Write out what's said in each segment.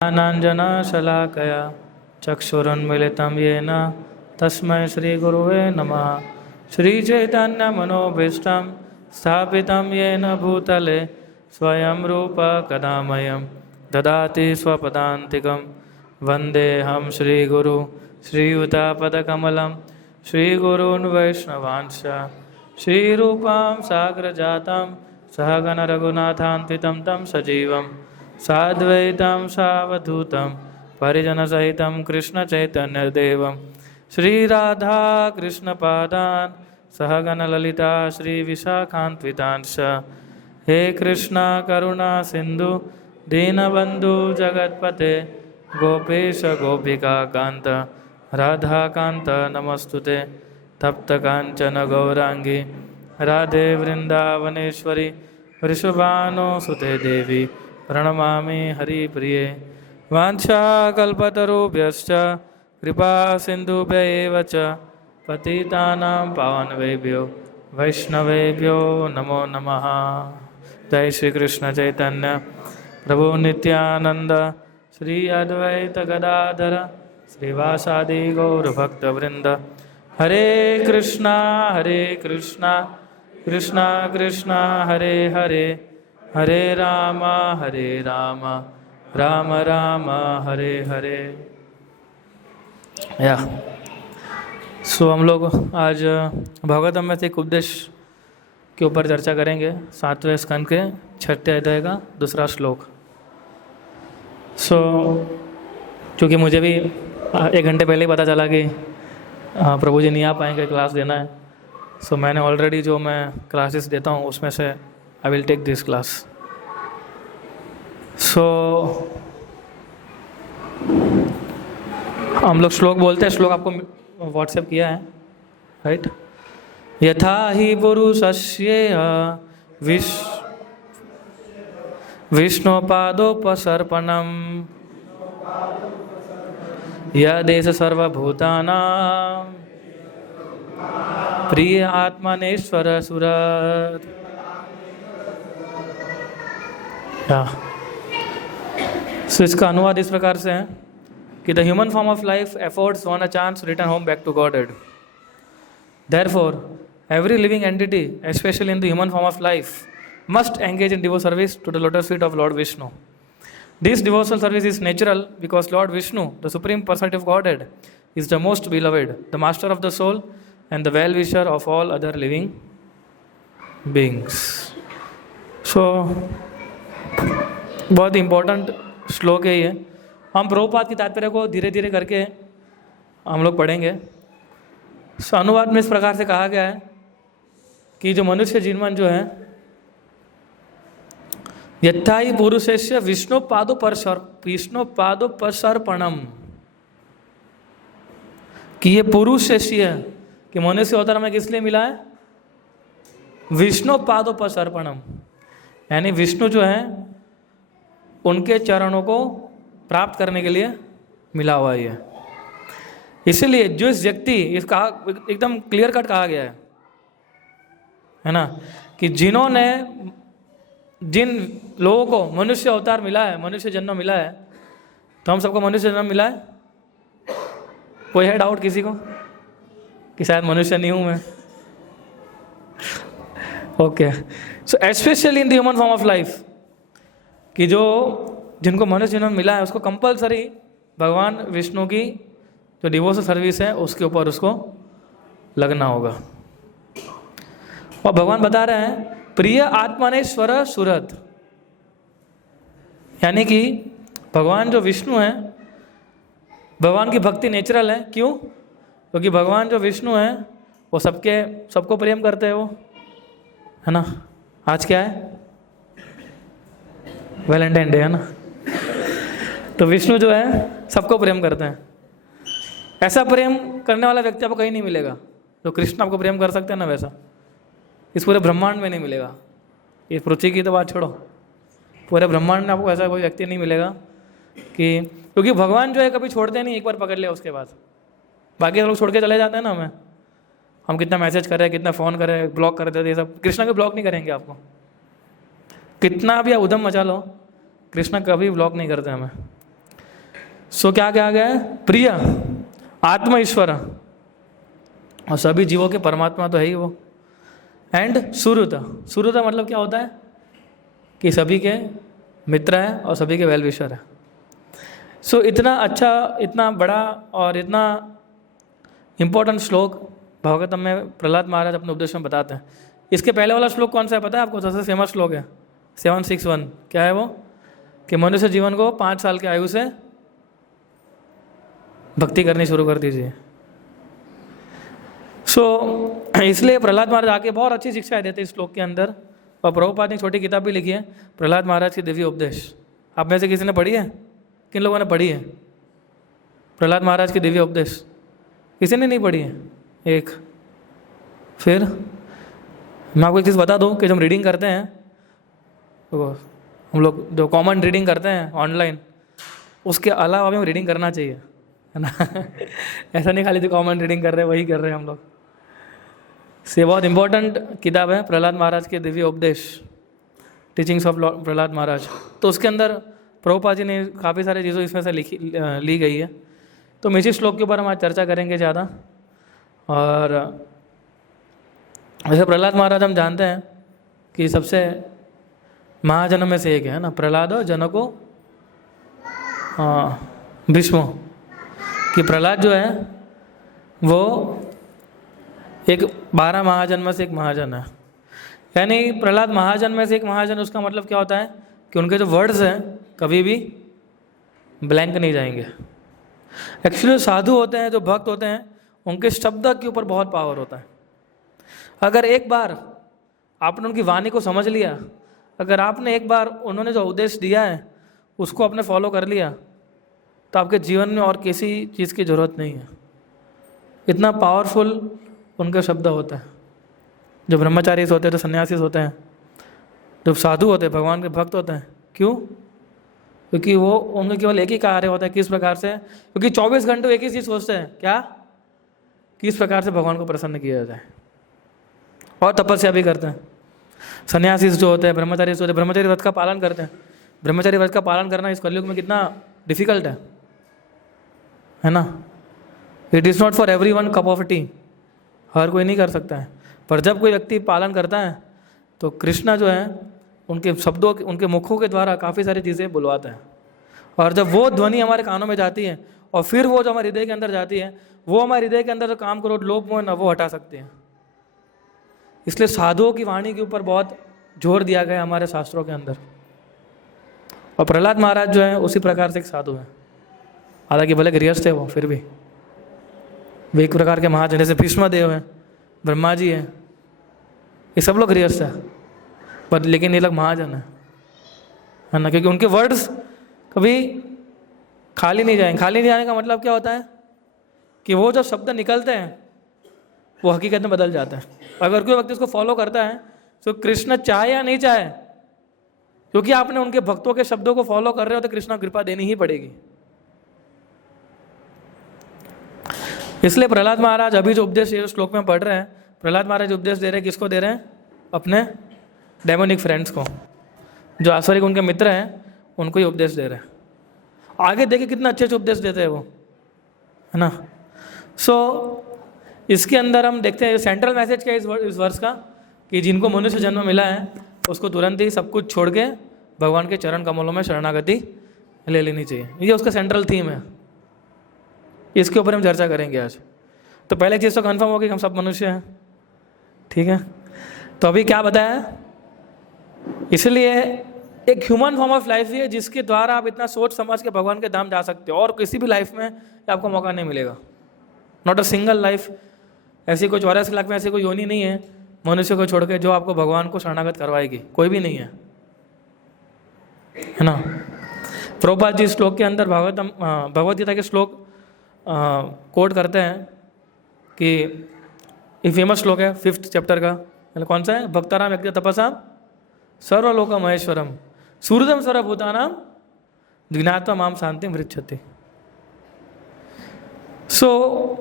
ज्ञानाञ्जनशलाकया चक्षुरुन्मीलितं येन तस्मै श्रीगुरुवे नमः। श्रीचैतन्यमनोभीष्टं स्थापितं येन भूतले स्वयं रूप कदा मह्यं ददाति स्वपदान्तिकं। वन्देऽहं श्रीगुरु श्रीयुतापदकमलं श्रीगुरून् वैष्णवांश्च श्रीरूपां साग्रजातं सहगण रघुनाथान्वितं तं सजीवं साद्वैतं सावधूतं परिजनसहितं कृष्णचैतन्यदेवं श्रीराधा कृष्णपादान् सहगण ललिता श्रीविशाखान्वितांश्च। हे कृष्णा करुणा सिन्धु दीनबन्धु जगत्पते गोपेश गोपिका कान्त राधाकान्त नमस्तुते। तप्त कांचन गौरांगी राधे वृंदावनेश्वरी वृषभानुसुते देवी प्रणमामि हरिप्रिये। वाञ्छाकल्पतरुभ्यश्च कृपा सिन्धुभ्य एव च पतितानां पावनवेभ्यो वैष्णवेभ्यो नमो नमः। जय श्री कृष्ण चैतन्य प्रभु नित्यानंद श्री अद्वैत गदाधर श्रीवासादि गौरभक्तवृंद। हरे कृष्णा कृष्णा कृष्णा हरे हरे, हरे राम राम राम हरे हरे। या सो हम लोग आज भागवतम में से एक उपदेश के ऊपर चर्चा करेंगे। 7वें स्कंद के 6ठे अध्याय का 2रा श्लोक। सो क्योंकि मुझे भी 1 घंटे पहले ही पता चला कि प्रभु जी नहीं आ पाएंगे, क्लास देना है। सो मैंने ऑलरेडी जो मैं क्लासेस देता हूँ उसमें से I will take this class. So हम लोग श्लोक बोलते हैं, श्लोक आपको व्हाट्सएप किया है, राइट। यथा ही पुरुषस्य विष्णुपादोपसर्पणम् यदेष सर्वभूतानां प्रिय आत्मनेश्वर सुरत। सो इसका अनुवाद इस प्रकार से है कि the human form of life affords one a chance return home back to Godhead. Therefore, every living entity, especially in the human form of life, must engage in devotional service to the lotus feet of Lord Vishnu. This devotional service is natural because Lord Vishnu, the Supreme Personality of Godhead, is the most beloved, the master of the soul, and the well-wisher of all other living beings. So, बहुत important श्लोक है ये। हम प्रभुपाद की तात्पर्य को धीरे धीरे करके हम लोग पढ़ेंगे। सो अनुवाद में इस प्रकार से कहा गया है कि जो मनुष्य जीवन जो है यथाई पुरुषस्य विष्णु पादोपसर्पणम, कि ये पुरुष शिष्य कि मनुष्य अवतार में किस लिए मिला है? विष्णु पादोपसर्पणम, यानी विष्णु जो है उनके चरणों को प्राप्त करने के लिए मिला हुआ है। इसलिए जो इस व्यक्ति, इसका एकदम क्लियर कट कहा गया है ना, कि जिन्होंने जिन लोगों को मनुष्य अवतार मिला है, मनुष्य जन्म मिला है, तो हम सबको मनुष्य जन्म मिला है। कोई है डाउट किसी को कि शायद मनुष्य नहीं हूं मैं? Okay, so specially in the human form of life, कि जो जिनको मनुष्य जन्म मिला है उसको कंपलसरी भगवान विष्णु की जो डिवोशनल सर्विस है उसके ऊपर उसको लगना होगा। और भगवान बता रहे हैं प्रिय आत्मनेश्वर सुरत, यानी कि भगवान जो विष्णु है, भगवान की भक्ति नेचुरल है। क्यों? क्योंकि भगवान जो विष्णु है वो सबको प्रेम करते हैं, वो है ना। आज क्या है? वैलेंटाइन डे है ना। तो विष्णु जो है सबको प्रेम करते हैं। ऐसा प्रेम करने वाला व्यक्ति आपको कहीं नहीं मिलेगा। तो कृष्ण आपको प्रेम कर सकते हैं ना, वैसा इस पूरे ब्रह्मांड में नहीं मिलेगा। ये पृथ्वी की तो बात छोड़ो, पूरे ब्रह्मांड में आपको ऐसा कोई व्यक्ति नहीं मिलेगा कि, क्योंकि भगवान जो है कभी छोड़ते नहीं, एक बार पकड़ लिया उसके बाद बाकी लोग छोड़ के चले जाते हैं ना। हमें हम कितना मैसेज करें, कितना फ़ोन करें, ब्लॉक कर देते, ये सब कृष्णा के ब्लॉक नहीं करेंगे आपको। कितना भी आप उधम मचा लो, कृष्णा कभी ब्लॉक नहीं करते हमें। सो क्या क्या गया है? प्रिय, आत्मा ईश्वर, और सभी जीवों के परमात्मा तो है ही वो। एंड सुहृद, सुहृद मतलब क्या होता है? कि सभी के मित्र है और सभी के वेल विशर है। सो इतना अच्छा, इतना बड़ा और इतना इम्पोर्टेंट श्लोक भागवतम में प्रहलाद महाराज अपने उपदेश में बताते हैं। इसके पहले वाला श्लोक कौन सा है पता है आपको? सबसे फेमस श्लोक है 761। क्या है वो? कि मनुष्य जीवन को 5 साल की आयु से भक्ति करनी शुरू कर दीजिए। इसलिए प्रहलाद महाराज आके बहुत अच्छी शिक्षाएं देते हैं इस श्लोक के अंदर। और प्रभुपाद ने छोटी किताब भी लिखी है, प्रहलाद महाराज की दिव्य उपदेश। आप में से किसी ने पढ़ी है? किन लोगों ने पढ़ी है प्रहलाद महाराज की दिव्य उपदेश? किसी ने नहीं पढ़ी है? एक। फिर मैं आपको एक चीज़ बता दूं कि जब हम रीडिंग करते हैं तो हम लोग जो कॉमन रीडिंग करते हैं ऑनलाइन, उसके अलावा भी हम रीडिंग करना चाहिए, है ना। ऐसा नहीं खाली जो कॉमन रीडिंग कर रहे हैं वही कर रहे हैं हम लोग। से बहुत इंपॉर्टेंट किताब है प्रहलाद महाराज के दिव्य उपदेश, टीचिंग्स ऑफ प्रहलाद महाराज। तो उसके अंदर प्रभुपाद जी ने काफ़ी सारी चीज़ों इसमें से ली गई है। तो इसी श्लोक के ऊपर हम आज चर्चा करेंगे ज़्यादा। और वैसे प्रहलाद महाराज हम जानते हैं कि सबसे महाजनों में से एक है ना, प्रहलाद जनको भीष्मो। कि प्रहलाद जो है वो एक 12 महाजन में से एक महाजन है। यानी प्रहलाद महाजन में से एक महाजन, उसका मतलब क्या होता है कि उनके जो वर्ड्स हैं कभी भी ब्लैंक नहीं जाएंगे। एक्चुअली साधु होते हैं, जो भक्त होते हैं, उनके शब्द के ऊपर बहुत पावर होता है। अगर एक बार आपने उनकी वाणी को समझ लिया, अगर आपने एक बार उन्होंने जो उपदेश दिया है उसको आपने फॉलो कर लिया, तो आपके जीवन में और किसी चीज़ की ज़रूरत नहीं है। इतना पावरफुल उनका शब्द होता है। जो ब्रह्मचारी होते हैं, जो सन्यासी होते हैं, जो साधु होते हैं, भगवान के भक्त होते हैं। क्यों? क्योंकि वो उनका केवल एक ही कार्य होता है, किस प्रकार से, क्योंकि 24 घंटे एक ही चीज़ सोचते हैं, क्या? किस प्रकार से भगवान को प्रसन्न किया जाए, और तपस्या भी करते हैं। सन्यासी जो होते हैं, ब्रह्मचारी जो होते हैं, ब्रह्मचारी व्रत का पालन करते हैं। ब्रह्मचारी व्रत का पालन करना इस कलयुग में कितना डिफिकल्ट है ना। It is not for everyone cup of tea, हर कोई नहीं कर सकता है। पर जब कोई व्यक्ति पालन करता है तो कृष्णा जो है उनके शब्दों, उनके मुखों के द्वारा काफ़ी सारी चीज़ें बुलवाते हैं। और जब वो ध्वनि हमारे कानों में जाती है और फिर वो जो हमारे हृदय के अंदर जाती है, वो हमारे हृदय के अंदर जो काम करो लोभ मोह ना, वो हटा सकते हैं। इसलिए साधुओं की वाणी के ऊपर बहुत जोर दिया गया हमारे शास्त्रों के अंदर। और प्रहलाद महाराज जो है उसी प्रकार से एक साधु है। हालांकि भले गृहस्थ है वो, फिर भी वे एक प्रकार के महाजन, जैसे भीष्म देव हैं, ब्रह्मा जी हैं, ये सब लोग गृहस्थ है, पर लेकिन ये लोग महाजन है ना। क्योंकि उनके वर्ड्स कभी खाली नहीं जाएंगे। खाली नहीं जाने का मतलब क्या होता है कि वो जब शब्द निकलते हैं वो हकीकत में बदल जाता है। अगर कोई व्यक्ति इसको फॉलो करता है तो कृष्ण चाहे या नहीं चाहे, क्योंकि आपने उनके भक्तों के शब्दों को फॉलो कर रहे हो, तो कृष्ण कृपा देनी ही पड़ेगी। इसलिए प्रहलाद महाराज अभी जो उपदेश ये श्लोक में पढ़ रहे हैं, प्रहलाद महाराज उपदेश दे रहे हैं, किसको दे रहे हैं? अपने डेमोनिक फ्रेंड्स को, जो आसुरिक उनके मित्र हैं, उनको ही उपदेश दे रहे हैं। आगे देखिए कितना अच्छे उपदेश देते हैं वो, है ना। इसके अंदर हम देखते हैं सेंट्रल मैसेज क्या है इस वर्ष का, कि जिनको मनुष्य जन्म मिला है उसको तुरंत ही सब कुछ छोड़ के भगवान के चरण कमलों में शरणागति ले लेनी चाहिए। ये उसका सेंट्रल थीम है। इसके ऊपर हम चर्चा करेंगे आज। तो पहले चीज़ तो कंफर्म होगी कि हम सब मनुष्य हैं, ठीक है। तो अभी क्या बताया, इसलिए एक ह्यूमन फॉर्म ऑफ लाइफ ही है जिसके द्वारा आप इतना सोच समझ के भगवान के धाम जा सकते हो, और किसी भी लाइफ में आपको मौका नहीं मिलेगा। नॉट अ सिंगल लाइफ, ऐसी कोई 84 लाख में ऐसी कोई योनि नहीं है मनुष्य को छोड़ के जो आपको भगवान को शरणागत करवाएगी, कोई भी नहीं है ना। प्रभुपाद जी श्लोक के अंदर भगवद गीता के श्लोक कोट करते हैं कि ये फेमस श्लोक है 5th चैप्टर का। कौन सा है? भक्ताराम यज्ञ तपसा सर्वलोक महेश्वरम सूर्यदम सर्वभूतानाम ज्ञात्वा माम शांतिम वृक्षति।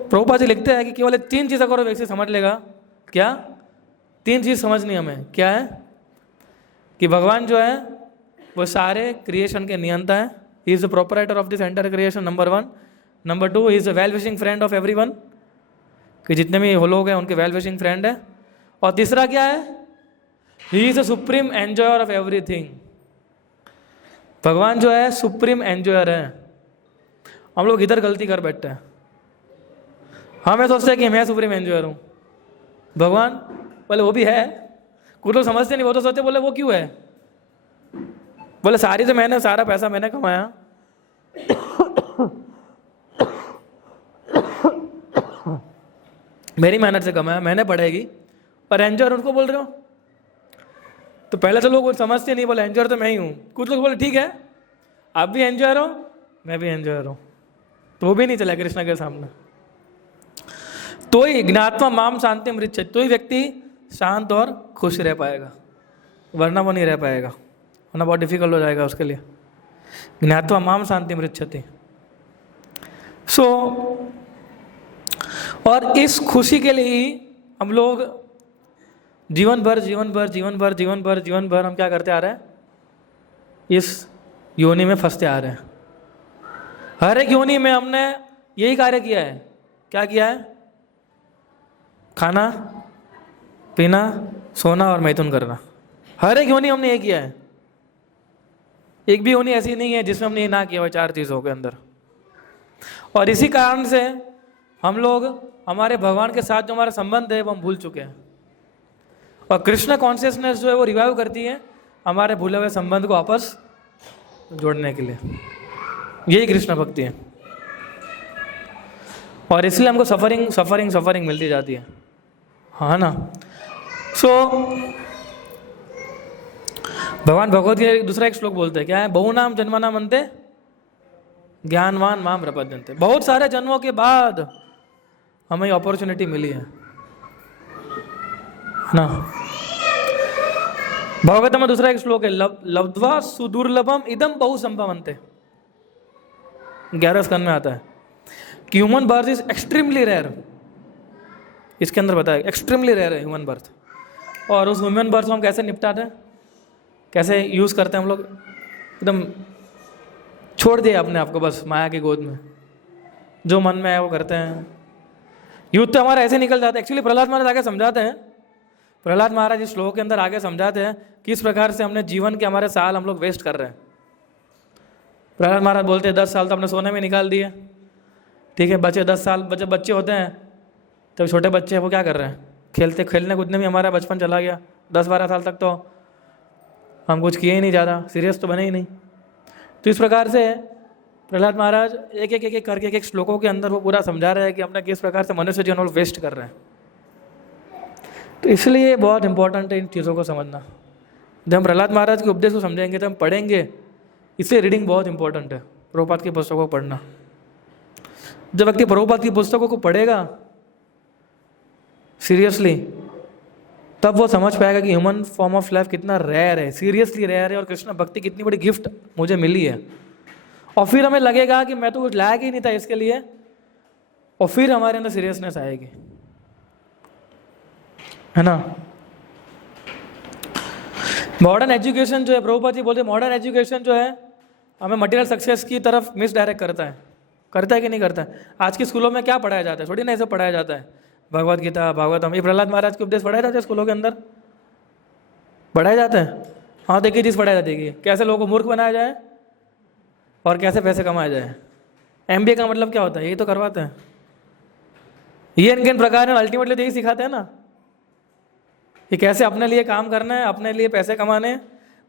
प्रभुपाद जी लिखते हैं कि केवल 3 चीज़ अगर व्यक्ति समझ लेगा, क्या 3 चीज़ समझनी हमें, क्या है? कि भगवान जो है वो सारे क्रिएशन के नियंता है, he is the proprietor of this entire creation, number 1। Number 2, he is a well wishing friend of everyone, कि जितने भी लोग हैं उनके वेल विशिंग फ्रेंड है। और तीसरा क्या है, he is a supreme enjoyer of everything. भगवान जो है सुप्रीम एंजॉयर है। हम लोग इधर गलती कर बैठते हैं, हमें सोचते हैं कि मैं सुप्रीम एंजॉयर हूँ, भगवान बोले वो भी है। कुछ लोग समझते नहीं, वो तो सोचते बोले वो क्यों है, बोले सारी तो मैंने, सारा पैसा मैंने कमाया, मेरी मेहनत से कमाया, मैंने पढ़ेगी, पर एंजॉयर उनको बोल रहे हो। तो पहले तो लोग समझते नहीं, बोले एंजॉयर तो मैं ही हूँ। कुछ लोग बोले ठीक है आप भी एंजॉयर हो, मैं भी एंजॉयर हूँ, तो वो भी नहीं चला कृष्ण के सामने। तो ही ज्ञात्वा माम शांति मृच्छति, तो ही व्यक्ति शांत और खुश रह पाएगा, वरना वो नहीं रह पाएगा, वरना बहुत डिफिकल्ट हो जाएगा उसके लिए। ज्ञात्वा माम शांति मृच्छति। सो और इस खुशी के लिए ही हम लोग जीवन भर हम क्या करते आ रहे हैं, इस योनि में फंसते आ रहे हैं। हर एक योनि में हमने यही कार्य किया है। क्या किया है? खाना पीना, सोना और मैथुन करना। हर एक योनि हमने ये किया है। एक भी योनि ऐसी नहीं है जिसमें हमने ये ना किया हो 4 चीज़ों के अंदर। और इसी कारण से हम लोग हमारे भगवान के साथ जो हमारा संबंध है वो हम भूल चुके हैं। और कृष्ण कॉन्शियसनेस जो है वो रिवाइव करती है हमारे भूले हुए संबंध को वापस जोड़ने के लिए। यही कृष्ण भक्ति है। और इसलिए हमको सफरिंग मिलती जाती है, हाँ ना। सो भगवान भगवत गीता दूसरा एक श्लोक बोलते हैं, क्या है? बहुनाम जन्मनाम अन्ते ज्ञानवान माम प्रपद्यन्ते। बहुत सारे जन्मों के बाद हमें अपॉर्चुनिटी मिली है ना। भगवत में दूसरा एक श्लोक है, लब्ध्वा सुदुर्लभम इदम बहु संभवन्ते। 11 स्कंद में आता है कि human birth is extremely rare. इसके अंदर बताया एक्सट्रीमली रेयर है ह्यूमन बर्थ। और उस ह्यूमन बर्थ को हम कैसे निपटाते हैं, कैसे यूज़ करते हैं हम लोग? एकदम छोड़ दिया अपने आप को बस माया की गोद में, जो मन में है वो करते हैं। यूथ तो हमारा ऐसे निकल जाता है। एक्चुअली प्रहलाद महाराज आगे समझाते हैं, प्रहलाद महाराज इस श्लोक के अंदर आगे समझाते हैं किस प्रकार से हमने जीवन के हमारे साल हम लोग वेस्ट कर रहे हैं। प्रहलाद महाराज बोलते हैं 10 साल तो हमने सोने में निकाल दिए, ठीक है। बच्चे 10 साल जब बच्चे होते हैं तो छोटे बच्चे हैं वो क्या कर रहे हैं? खेलने कूदने में हमारा बचपन चला गया। 10-12 साल तक तो हम कुछ किए ही नहीं, ज़्यादा सीरियस तो बने ही नहीं। तो इस प्रकार से प्रहलाद महाराज एक करके एक श्लोकों के अंदर वो पूरा समझा रहे हैं कि अपना किस प्रकार से मनुष्य जीवन वेस्ट कर रहे हैं। तो इसलिए बहुत इंपॉर्टेंट है इन चीज़ों को समझना। जब हम प्रहलाद महाराज के उपदेश को समझेंगे तो हम पढ़ेंगे, इसलिए रीडिंग बहुत इंपॉर्टेंट है। प्रभुपाद की पुस्तकों को पढ़ना, जब व्यक्ति प्रभुपाद की पुस्तकों को पढ़ेगा सीरियसली, तब वो समझ पाएगा कि ह्यूमन फॉर्म ऑफ लाइफ कितना रेयर है, सीरियसली रेयर है, और कृष्ण भक्ति कितनी बड़ी गिफ्ट मुझे मिली है। और फिर हमें लगेगा कि मैं तो कुछ लायक ही नहीं था इसके लिए, और फिर हमारे अंदर सीरियसनेस आएगी, है ना। मॉडर्न एजुकेशन जो है, प्रभुपाद जी बोलते हैं मॉडर्न एजुकेशन जो है हमें मटेरियल सक्सेस की तरफ मिस डायरेक्ट करता है कि नहीं करता है? आज के स्कूलों में क्या पढ़ाया जाता है? थोड़ी ना ऐसे पढ़ाया जाता है भगवत गीता, भागवतम, ये प्रहलाद महाराज के उपदेश पढ़ाए जाते हैं स्कूलों के अंदर, पढ़ाए जाते हैं। हाँ, देखिए चीज़ पढ़ाई जाती है कैसे लोगों को मूर्ख बनाया जाए और कैसे पैसे कमाया जाए। MBA का मतलब क्या होता है? यही तो करवाते हैं। ये इनके प्रकार है, अल्टीमेटली तो यही सिखाते हैं ना कि कैसे अपने लिए काम करना है, अपने लिए पैसे कमाने,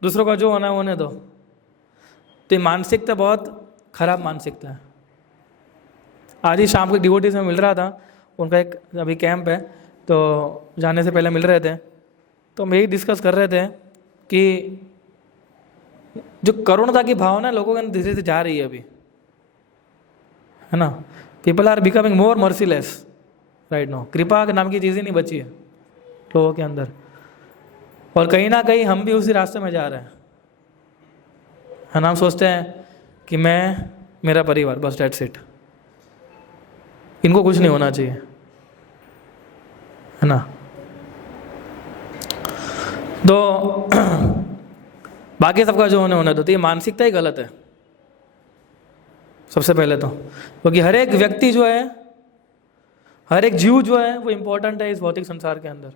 दूसरों का जो होना है होने दो। तो ये मानसिकता बहुत खराब मानसिकता है। आज ही शाम को डिवोटीज में मिल रहा था, उनका एक अभी कैंप है, तो जाने से पहले मिल रहे थे, तो हम यही डिस्कस कर रहे थे कि जो करुणता की भावना लोगों के अंदर धीरे धीरे जा रही है अभी, है ना। People are becoming more merciless right now. कृपा के नाम की चीज़ ही नहीं बची है लोगों के अंदर, और कहीं ना कहीं हम भी उसी रास्ते में जा रहे हैं, है ना। हम सोचते हैं कि मैं, मेरा परिवार, बस डेट्स इट, इनको कुछ नहीं होना चाहिए, है ना। तो बाकी सबका जो होने दो। तो ये मानसिकता ही गलत है। सबसे पहले तो, क्योंकि हर एक व्यक्ति जो है, हर एक जीव जो है वो इम्पोर्टेंट है इस भौतिक संसार के अंदर।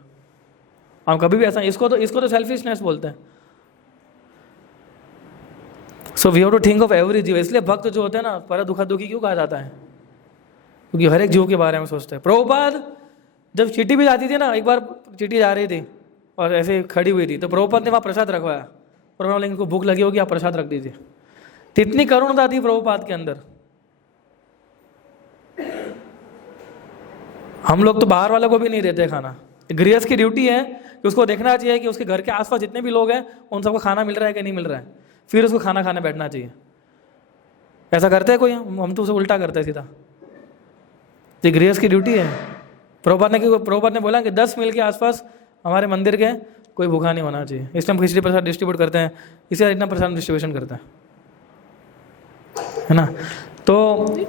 हम कभी भी ऐसा, इसको तो सेल्फिशनेस बोलते हैं। So we have to think of every जीव। इसलिए भक्त जो होते हैं ना, पर दुखा दुखी क्यों कहा जाता है? क्योंकि हर एक जीव के बारे में सोचते हैं। प्रभुपाद जब चिट्ठी भी जाती थी ना, एक बार चिट्ठी जा रही थी और ऐसे खड़ी हुई थी, तो प्रभुपाद ने वहाँ प्रसाद रखवाया। प्रभुपाद बोले इनको भूख लगी होगी, आप प्रसाद रख दीजिए। तो इतनी करुणता थी प्रभुपाद के अंदर। हम लोग तो बाहर वालों को भी नहीं देते खाना। गृहस्थ की ड्यूटी है कि उसको देखना चाहिए कि उसके घर के आसपास जितने भी लोग हैं उन सबको खाना मिल रहा है कि नहीं मिल रहा है, फिर उसको खाना खाने बैठना चाहिए। ऐसा करते हैं कोई? हम तो उसे उल्टा करते हैं सीधा। ये गृहस्थ की ड्यूटी है। प्रभुपाद ने बोला कि 10 मील के आसपास हमारे मंदिर के कोई भूखा नहीं होना चाहिए। इसलिए हम खिचड़ी प्रसाद डिस्ट्रीब्यूट करते हैं, इसे इतना प्रसाद डिस्ट्रीब्यूशन करते हैं, है ना। तो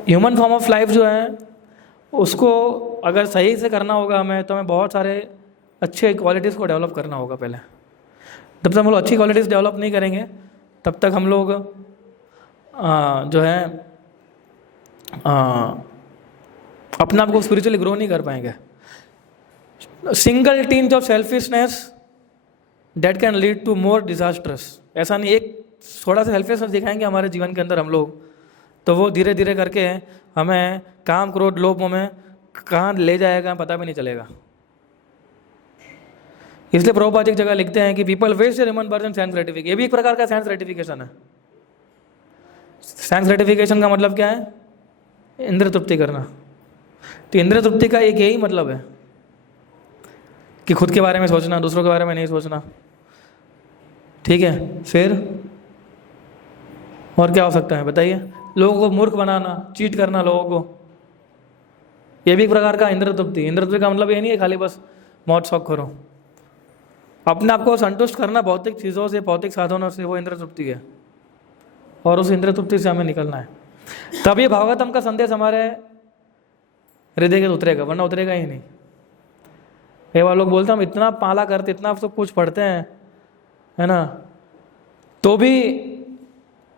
ह्यूमन फॉर्म ऑफ लाइफ जो है उसको अगर सही से करना होगा हमें, तो हमें बहुत सारे अच्छे क्वालिटीज़ को डेवलप करना होगा पहले। जब तक हम लोग अच्छी क्वालिटीज़ डेवलप नहीं करेंगे तब तक हम लोग जो है अपने आप को स्पिरिचुअली ग्रो नहीं कर पाएंगे। Single tinge of selfishness that can lead to more disasters. ऐसा नहीं, एक थोड़ा सा सेल्फिशनेस दिखाएंगे हमारे जीवन के अंदर हम लोग, तो वो धीरे धीरे करके हमें काम, क्रोध, लोभ में कहाँ ले जाएगा पता भी नहीं चलेगा। इसलिए प्रभुपाद एक जगह लिखते हैं कि people waste their human birth in sense gratification. ये भी एक प्रकार का सेंस ग्रेटिफिकेशन है। सेंस ग्रेटिफिकेशन का मतलब क्या है? इंद्रिय तृप्ति करना। तो इंद्रिय तृप्ति का एक यही मतलब है कि खुद के बारे में सोचना, दूसरों के बारे में नहीं सोचना। ठीक है, फिर और क्या हो सकता है बताइए? लोगों को मूर्ख बनाना, चीट करना लोगों को, ये भी एक प्रकार का इंद्रिय तृप्ति। इंद्रिय तृप्ति का मतलब ये नहीं है खाली बस मौज शौक करो। अपने आप को संतुष्ट करना भौतिक चीज़ों से, भौतिक साधनों से, वो इंद्रिय तृप्ति है। और उस इंद्रिय तृप्ति से हमें निकलना है, तब ये भागवतम का संदेश हमारे हृदय के उतरेगा, वरना उतरेगा ही नहीं। ये वाले लोग बोलते हैं हम इतना पाला करते, इतना सब कुछ पढ़ते हैं, है ना, तो भी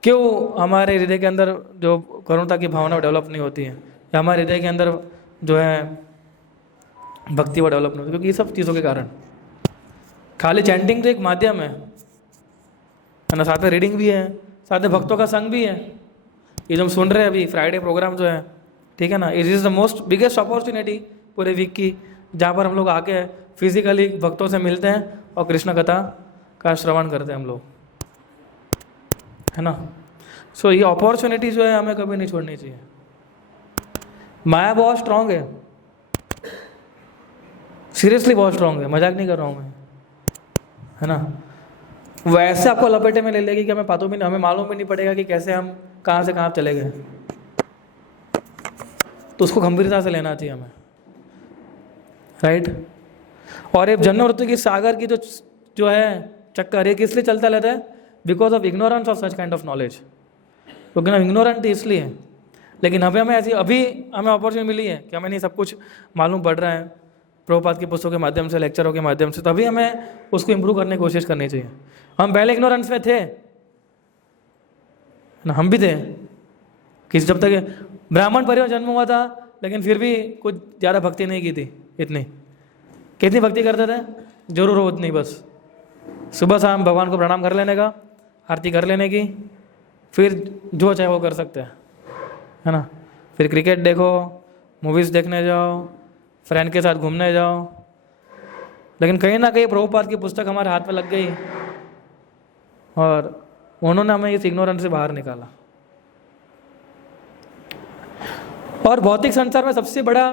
क्यों हमारे हृदय के अंदर जो करुणता की भावना डेवलप नहीं होती है, या हमारे हृदय के अंदर जो है भक्ति वो डेवलप नहीं होती? क्योंकि ये सब चीज़ों के कारण। खाली चैंटिंग तो एक माध्यम है ना, साथ में रीडिंग भी है, साथ में भक्तों का संग भी है। ये जो हम सुन रहे हैं अभी फ्राइडे प्रोग्राम जो है, ठीक है ना, it is the most biggest opportunity पूरे वीक की, जहाँ पर हम लोग आके फिजिकली भक्तों से मिलते हैं और कृष्ण कथा का श्रवण करते हैं हम लोग, है ना। सो ये अपॉर्चुनिटी जो है हमें कभी नहीं छोड़नी चाहिए। माया बहुत स्ट्रांग है, सीरियसली बहुत स्ट्रांग है, मजाक नहीं कर रहा हूँ मैं, है ना। वैसे आपको लपेटे में ले लेगी कि हमें पता भी नहीं, हमें मालूम भी नहीं पड़ेगा कि कैसे हम कहाँ से कहाँ चले गए। तो उसको गंभीरता से लेना चाहिए हमें, राइट। और ये जन्म मृत्यु की सागर की जो है चक्कर, ये किस लिए चलता रहता है? Because of ignorance of such kind of knowledge. क्योंकि हम इग्नोरेंट इसलिए, लेकिन अभी हमें अपॉर्चुनिटी मिली है कि हमें नहीं सब कुछ मालूम पड़ रहा है प्रभुपाद की पुस्तकों के माध्यम से, लेक्चरों के माध्यम से, तभी हमें उसको इम्प्रूव करने की कोशिश करनी चाहिए। हम पहले इग्नोरेंस में थे ना, हम भी थे कि जब तक ब्राह्मण परिवार जन्म हुआ था, लेकिन फिर भी कुछ ज़्यादा भक्ति नहीं की थी। इतनी कितनी भक्ति करते थे? जरूर हो उतनी, बस सुबह शाम भगवान को प्रणाम कर लेने का, आरती कर लेने की, फिर जो चाहे वो कर सकते हैं, है ना। फिर क्रिकेट देखो, मूवीज़ देखने जाओ, फ्रेंड के साथ घूमने जाओ। लेकिन कहीं ना कहीं प्रभुपाद की पुस्तक हमारे हाथ में लग गई और उन्होंने हमें इस इग्नोरेंस से बाहर निकाला। और भौतिक संसार में सबसे बड़ा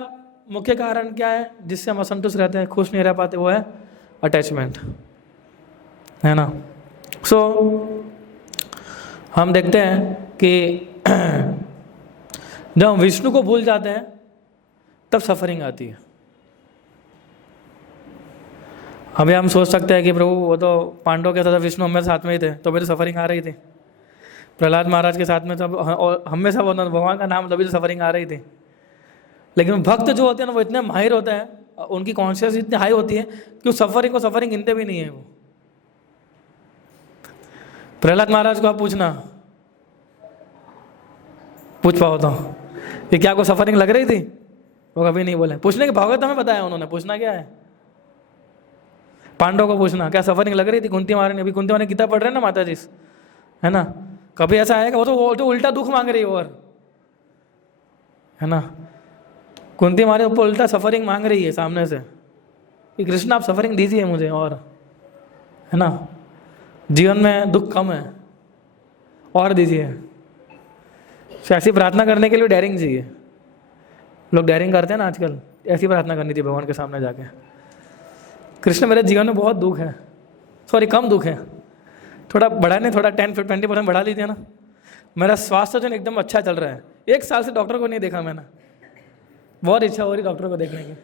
मुख्य कारण क्या है जिससे हम असंतुष्ट रहते हैं, खुश नहीं रह पाते? वो है अटैचमेंट, है ना। सो हम देखते हैं कि जब हम विष्णु को भूल जाते हैं तब सफरिंग आती है। अभी हम सोच सकते हैं कि प्रभु वो तो पांडवों के साथ विष्णु हमेशा साथ में ही थे, तो भी तो सफरिंग आ रही थी। प्रहलाद महाराज के साथ में सब हमेशा भगवान का नाम, तभी तो सफरिंग आ रही थी। लेकिन भक्त जो होते हैं ना, वो इतने माहिर होते हैं, उनकी कॉन्शियस इतनी हाई होती है कि उस सफरिंग को सफरिंग गिनते भी नहीं है वो। प्रहलाद महाराज को आप पूछना, पूछ पाओ तो, ये क्या आपको सफरिंग लग रही थी? वो कभी नहीं बोले। पूछने के भागवत हमें बताया उन्होंने, पूछना क्या है? पांडव को पूछना क्या सफरिंग लग रही थी कुंती महारानी? अभी कुंती महारानी गीता पढ़ रहे हैं ना माता जी, है ना? कभी ऐसा आएगा वो तो उल्टा दुख मांग रही है, और है ना, कुंती महारानी ऊपर उल्टा सफरिंग मांग रही है सामने से कि कृष्ण आप सफरिंग दीजिए मुझे, और है ना, जीवन में दुख कम है और दीजिए। ऐसी प्रार्थना करने के लिए डेयरिंग चाहिए। लोग डेयरिंग करते हैं ना आजकल, ऐसी प्रार्थना करनी थी भगवान के सामने जाके, कृष्ण मेरे जीवन में बहुत दुख है, सॉरी कम दुख है, थोड़ा बढ़ा नहीं, थोड़ा 10-20% बढ़ा लीजिए ना। मेरा स्वास्थ्य जो एकदम अच्छा चल रहा है, 1 साल से डॉक्टर को नहीं देखा मैंने, बहुत इच्छा हो रही डॉक्टर को देखने की।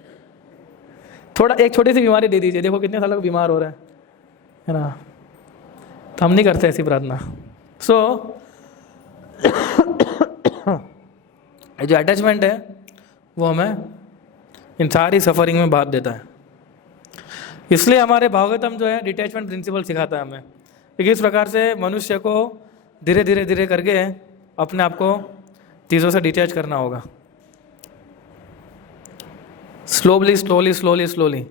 थोड़ा एक छोटी सी बीमारी दे दीजिए, देखो कितने सालों का बीमार हो रहा है ना। तो हम नहीं करते ऐसी प्रार्थना। जो अटैचमेंट है वो हमें इन सारी सफरिंग में बात देता है। इसलिए हमारे भागवतम जो है डिटैचमेंट प्रिंसिपल सिखाता है हमें कि किस प्रकार से मनुष्य को धीरे धीरे धीरे करके अपने आप को चीज़ों से डिटैच करना होगा, स्लोली स्लोली स्लोली स्लोली।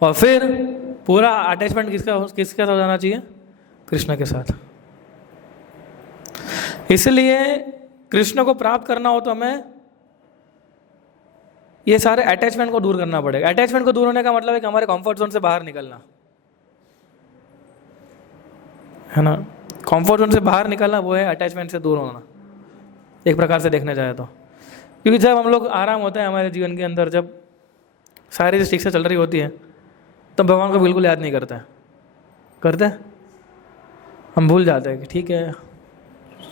और फिर पूरा अटैचमेंट किसके साथ हो जाना चाहिए? कृष्ण के साथ। इसलिए कृष्ण को प्राप्त करना हो तो हमें ये सारे अटैचमेंट को दूर करना पड़ेगा। अटैचमेंट को दूर होने का मतलब है कि हमारे कंफर्ट जोन से बाहर निकलना, है ना। कंफर्ट जोन से बाहर निकलना वो है अटैचमेंट से दूर होना, एक प्रकार से देखने जाए तो। क्योंकि जब हम लोग आराम होता है हमारे जीवन के अंदर, जब सारी चीज़ ठीक से चल रही होती है, तब भगवान को बिल्कुल याद नहीं करते हम भूल जाते हैं कि ठीक है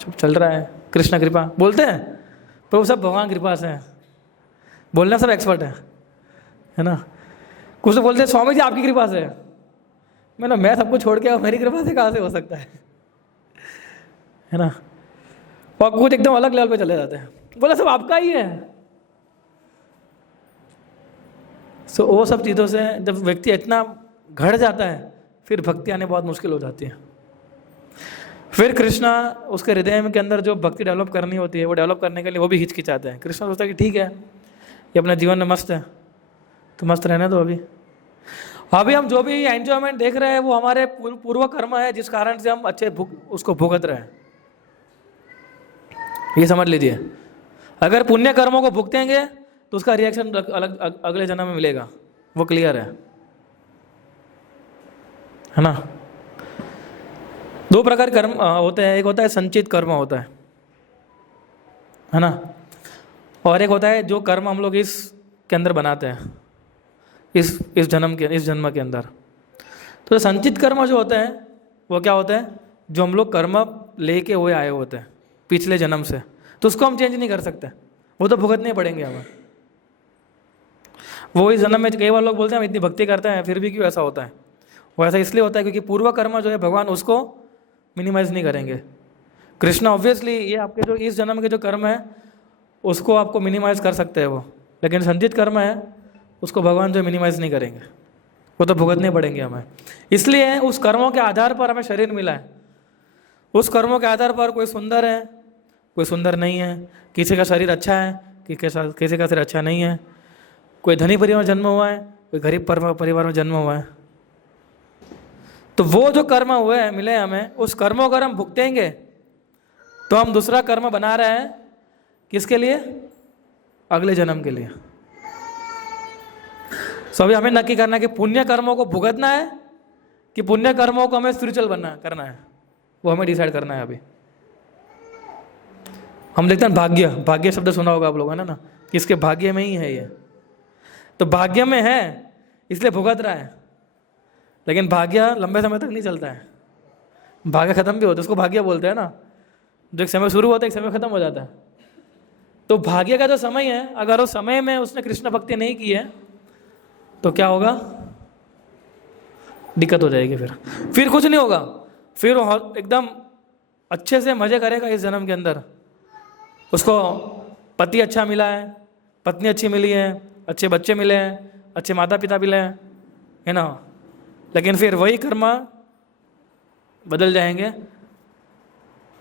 सब चल रहा है, कृष्ण कृपा बोलते हैं, पर वो सब भगवान कृपा से है। बोलना सब एक्सपर्ट है ना। कुछ तो बोलते हैं स्वामी जी आपकी कृपा से, मैं सबको छोड़ के मेरी कृपा से कहाँ से हो सकता है ना। और कुछ एकदम अलग लेवल पे चले जाते हैं, बोला सब आपका ही है। सो वो सब चीज़ों से जब व्यक्ति इतना घट जाता है, फिर भक्ति आने बहुत मुश्किल हो जाती है। फिर कृष्णा उसके हृदय के अंदर जो भक्ति डेवलप करनी होती है, वो डेवलप करने के लिए वो भी हिचकिचाते हैं। कृष्णा सोचता है कि ठीक है ये अपने जीवन में मस्त है, तो मस्त रहने दो। अभी हम जो भी एंजॉयमेंट देख रहे हैं वो हमारे पूर्व कर्म है, जिस कारण से हम अच्छे उसको भुगत रहे हैं। ये समझ लीजिए, अगर पुण्य कर्मों को भुगतेंगे तो उसका रिएक्शन अलग अगले जन्म में मिलेगा, वो क्लियर है ना। 2 प्रकार कर्म होते हैं, एक होता है संचित कर्म होता है ना, और एक होता है जो कर्म हम लोग इसके अंदर बनाते हैं इस जन्म के अंदर। तो संचित कर्म जो होते हैं वो क्या होता है? जो हम लोग कर्म लेके हुए आए होते हैं पिछले जन्म से, तो उसको हम चेंज नहीं कर सकते, वो तो भुगतने पड़ेंगे हमें। वो इस जन्म में कई बार लोग बोलते हैं हम इतनी भक्ति करते हैं फिर भी क्यों ऐसा होता है? वो ऐसा इसलिए होता है क्योंकि पूर्व कर्म जो है भगवान उसको मिनिमाइज नहीं करेंगे। कृष्ण ऑब्वियसली ये आपके जो इस जन्म के जो कर्म है उसको आपको मिनिमाइज कर सकते हैं वो, लेकिन संचित कर्म है उसको भगवान जो मिनिमाइज नहीं करेंगे, वो तो भुगतने पड़ेंगे हमें। इसलिए उस कर्मों के आधार पर हमें शरीर मिला है। उस कर्मों के आधार पर कोई सुंदर है, कोई सुंदर नहीं है, किसी का शरीर अच्छा है, किसी का शरीर अच्छा नहीं है, कोई धनी परिवार में जन्म हुआ है, कोई गरीब परिवार में जन्म हुआ है। तो वो जो कर्म हुए हैं मिले हमें, उस कर्मों को हम भुगतेंगे तो हम दूसरा कर्म बना रहे हैं किसके लिए? अगले जन्म के लिए। सो अभी हमें नक्की करना है कि पुण्य कर्मों को भुगतना है कि पुण्य कर्मों को हमें स्पिरिचुअल करना है, वो हमें डिसाइड करना है। अभी हम देखते हैं भाग्य शब्द सुना होगा आप लोगों ने ना, किसके भाग्य में ही है ये, तो भाग्य में है इसलिए भुगत रहा है, लेकिन भाग्य लंबे समय तक नहीं चलता है, भाग्य खत्म भी होता है, उसको भाग्य बोलते हैं ना, जो एक समय शुरू होता है एक समय खत्म हो जाता है। तो भाग्य का जो समय है, अगर उस समय में उसने कृष्ण भक्ति नहीं की है तो क्या होगा? दिक्कत हो जाएगी। फिर कुछ नहीं होगा, फिर वो एकदम अच्छे से मजे करेगा इस जन्म के अंदर। उसको पति अच्छा मिला है, पत्नी अच्छी मिली है, अच्छे बच्चे मिले हैं, अच्छे माता पिता मिले हैं, है ना, लेकिन फिर वही कर्म बदल जाएंगे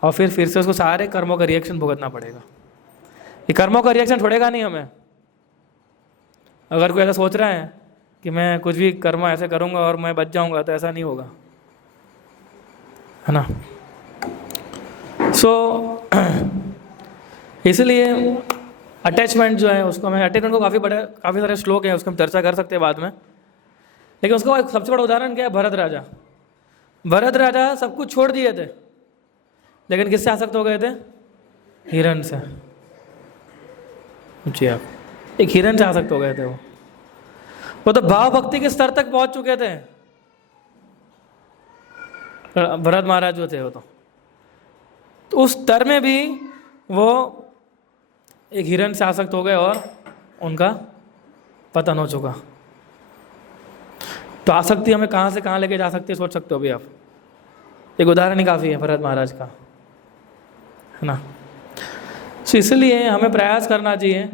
और फिर से उसको सारे कर्मों का रिएक्शन भुगतना पड़ेगा। ये कर्मों का रिएक्शन छोड़ेगा नहीं हमें। अगर कोई ऐसा सोच रहा है कि मैं कुछ भी कर्म ऐसे करूँगा और मैं बच जाऊँगा, तो ऐसा नहीं होगा, है ना। इसलिए अटैचमेंट जो है उसको हमें, अटैचमेंट को काफ़ी सारे श्लोक हैं, उसको हम चर्चा कर सकते हैं बाद में। लेकिन उसका एक सबसे बड़ा उदाहरण क्या है? भरत राजा। भरत राजा सब कुछ छोड़ दिए थे, लेकिन किससे आसक्त हो गए थे? हिरण से। जी आप, एक हिरण से आसक्त हो गए थे। वो तो भाव भक्ति के स्तर तक पहुंच चुके थे भरत महाराज जो थे। वो तो उस स्तर में भी वो एक हिरण से आसक्त हो गए और उनका पतन हो चुका। तो आसक्ति हमें कहाँ से कहाँ लेके जा सकती है, सोच सकते हो भी आप। एक उदाहरण ही काफ़ी है भरत महाराज का, है ना। तो इसलिए हमें प्रयास करना चाहिए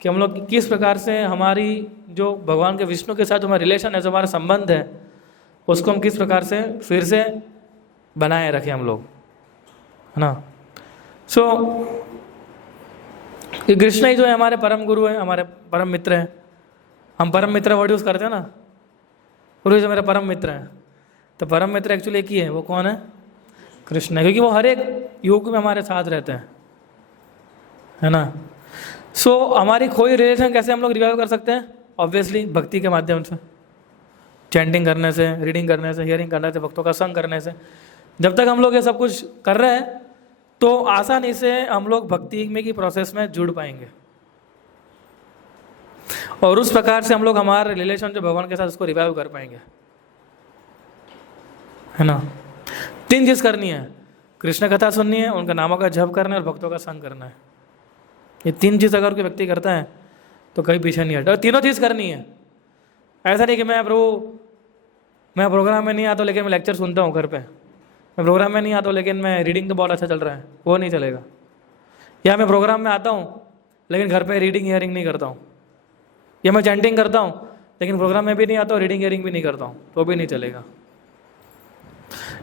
कि हम लोग किस प्रकार से हमारी जो भगवान के विष्णु के साथ जो हमारा रिलेशन है, जो हमारा संबंध है, उसको हम किस प्रकार से फिर से बनाए रखें हम लोग, है ना। ये कृष्ण ही जो है हमारे परम गुरु है, हमारे परम मित्र हैं। हम परम मित्र वर्ड यूज़ करते हैं ना, गुरु जो मेरा परम मित्र है। तो परम मित्र एक्चुअली एक ही है, वो कौन है? कृष्ण है, क्योंकि वो हर एक युग में हमारे साथ रहते हैं, है ना। हमारी खोई रिलेशन कैसे हम लोग रिवाइव कर सकते हैं? ऑब्वियसली भक्ति के माध्यम से, चैंटिंग करने से, रीडिंग करने से, हियरिंग करने से, भक्तों का संग करने से। जब तक हम लोग ये सब कुछ कर रहे हैं तो आसानी से हम लोग भक्ति में की प्रोसेस में जुड़ पाएंगे, और उस प्रकार से हम लोग हमारा रिलेशन जो भगवान के साथ उसको रिवाइव कर पाएंगे, है ना। 3 चीज़ करनी है: कृष्ण कथा सुननी है, उनका नामों का जप करना है, और भक्तों का संग करना है। ये 3 चीज़ अगर कोई व्यक्ति करता है तो कहीं पीछे नहीं हटा। और तीनों चीज़ करनी है। ऐसा नहीं कि मैं प्रोग्राम में नहीं आता लेकिन मैं लेक्चर सुनता हूँ घर पे, मैं प्रोग्राम में नहीं आता हूँ लेकिन मैं रीडिंग तो बहुत अच्छा चल रहा है, वो नहीं चलेगा। या मैं प्रोग्राम में आता हूँ लेकिन घर पे रीडिंग हियरिंग नहीं करता हूँ, या मैं चैंटिंग करता हूँ लेकिन प्रोग्राम में भी नहीं आता हूँ, रीडिंग हियरिंग भी नहीं करता हूँ, तो भी नहीं चलेगा।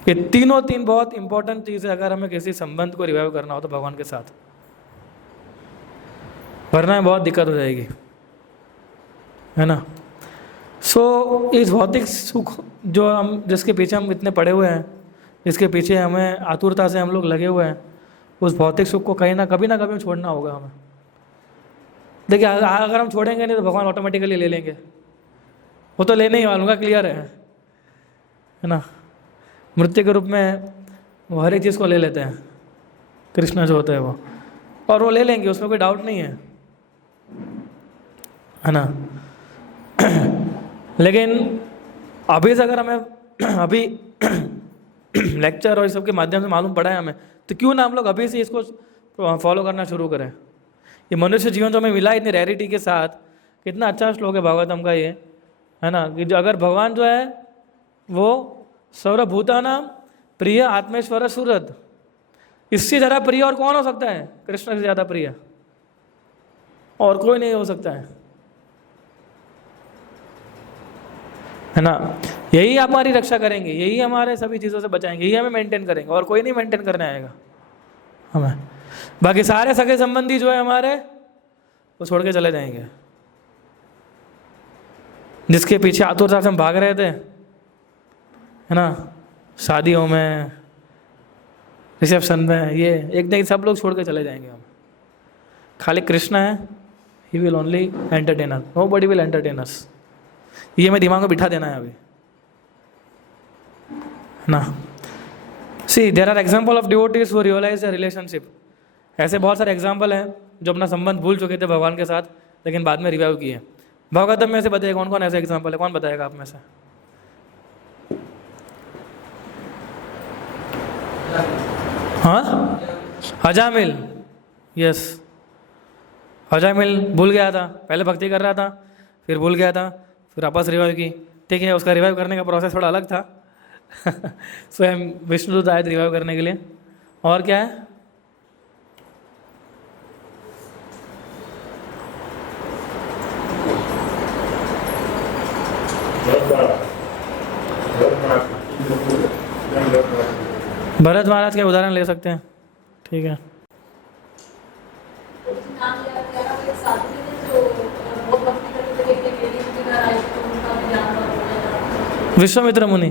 ये तीनों बहुत इंपॉर्टेंट चीज़ है अगर हमें किसी संबंध को रिवाइव करना हो तो भगवान के साथ, वरना में बहुत दिक्कत हो जाएगी, है ना। इस भौतिक सुख जो हम जिसके पीछे हम इतने पड़े हुए हैं, जिसके पीछे हमें आतुरता से हम लोग लगे हुए हैं, उस भौतिक सुख को कहीं ना कभी छोड़ना होगा हमें। देखिए अगर हम छोड़ेंगे नहीं तो भगवान ऑटोमेटिकली ले लेंगे, वो तो लेने ही वालों क्लियर है ना। मृत्यु के रूप में वो हर एक चीज़ को ले लेते हैं, कृष्ण जो होते हैं वो, और वो ले लेंगे, उसमें कोई डाउट नहीं है ना। लेकिन अभी से अगर हमें अभी लेक्चर और इस सब के माध्यम से मालूम पड़ा है हमें, तो क्यों ना हम लोग अभी से इसको फॉलो करना शुरू करें। ये मनुष्य जीवन जो हमें मिला इतनी रैरिटी के साथ, कितना अच्छा श्लोक है भागवतम का ये, है ना, कि जो अगर भगवान जो है वो सर्वभूतानां प्रिय आत्मेश्वर सुहृद, इससे ज़्यादा प्रिय और कौन हो सकता है? कृष्ण से ज़्यादा प्रिय और कोई नहीं हो सकता है ना। यही हमारी रक्षा करेंगे, यही हमारे सभी चीज़ों से बचाएंगे, यही हमें मेंटेन करेंगे, और कोई नहीं मेंटेन करने आएगा हमें। बाकी सारे सगे संबंधी जो है हमारे, वो छोड़ के चले जाएंगे। जिसके पीछे आतुरता से हम भाग रहे थे, है ना, शादियों में, रिसेप्शन में, ये एक दिन सब लोग छोड़ के चले जाएंगे हम। खाली कृष्ण है, he will only entertain us, nobody will entertain us. ये हमें दिमाग में बिठा देना है अभी, ना। See there are example of devotees who realize the relationship. ऐसे बहुत सारे एग्जाम्पल हैं जो अपना संबंध भूल चुके थे भगवान के साथ, लेकिन बाद में रिवाइव किए। भागवतम में से बताइए कौन कौन ऐसे एग्जाम्पल है, कौन बताएगा आप में से? हाँ, हजामिल, यस, हजामिल भूल गया था, पहले भक्ति कर रहा था, फिर भूल गया था, फिर वापस रिवाइव की। ठीक है, उसका रिवाइव करने का प्रोसेस थोड़ा अलग था। स्वयं विष्णुदूत आए थे रिवाइव करने के लिए। और क्या है? भरत महाराज के उदाहरण ले सकते हैं। ठीक है। विश्वामित्र मुनि,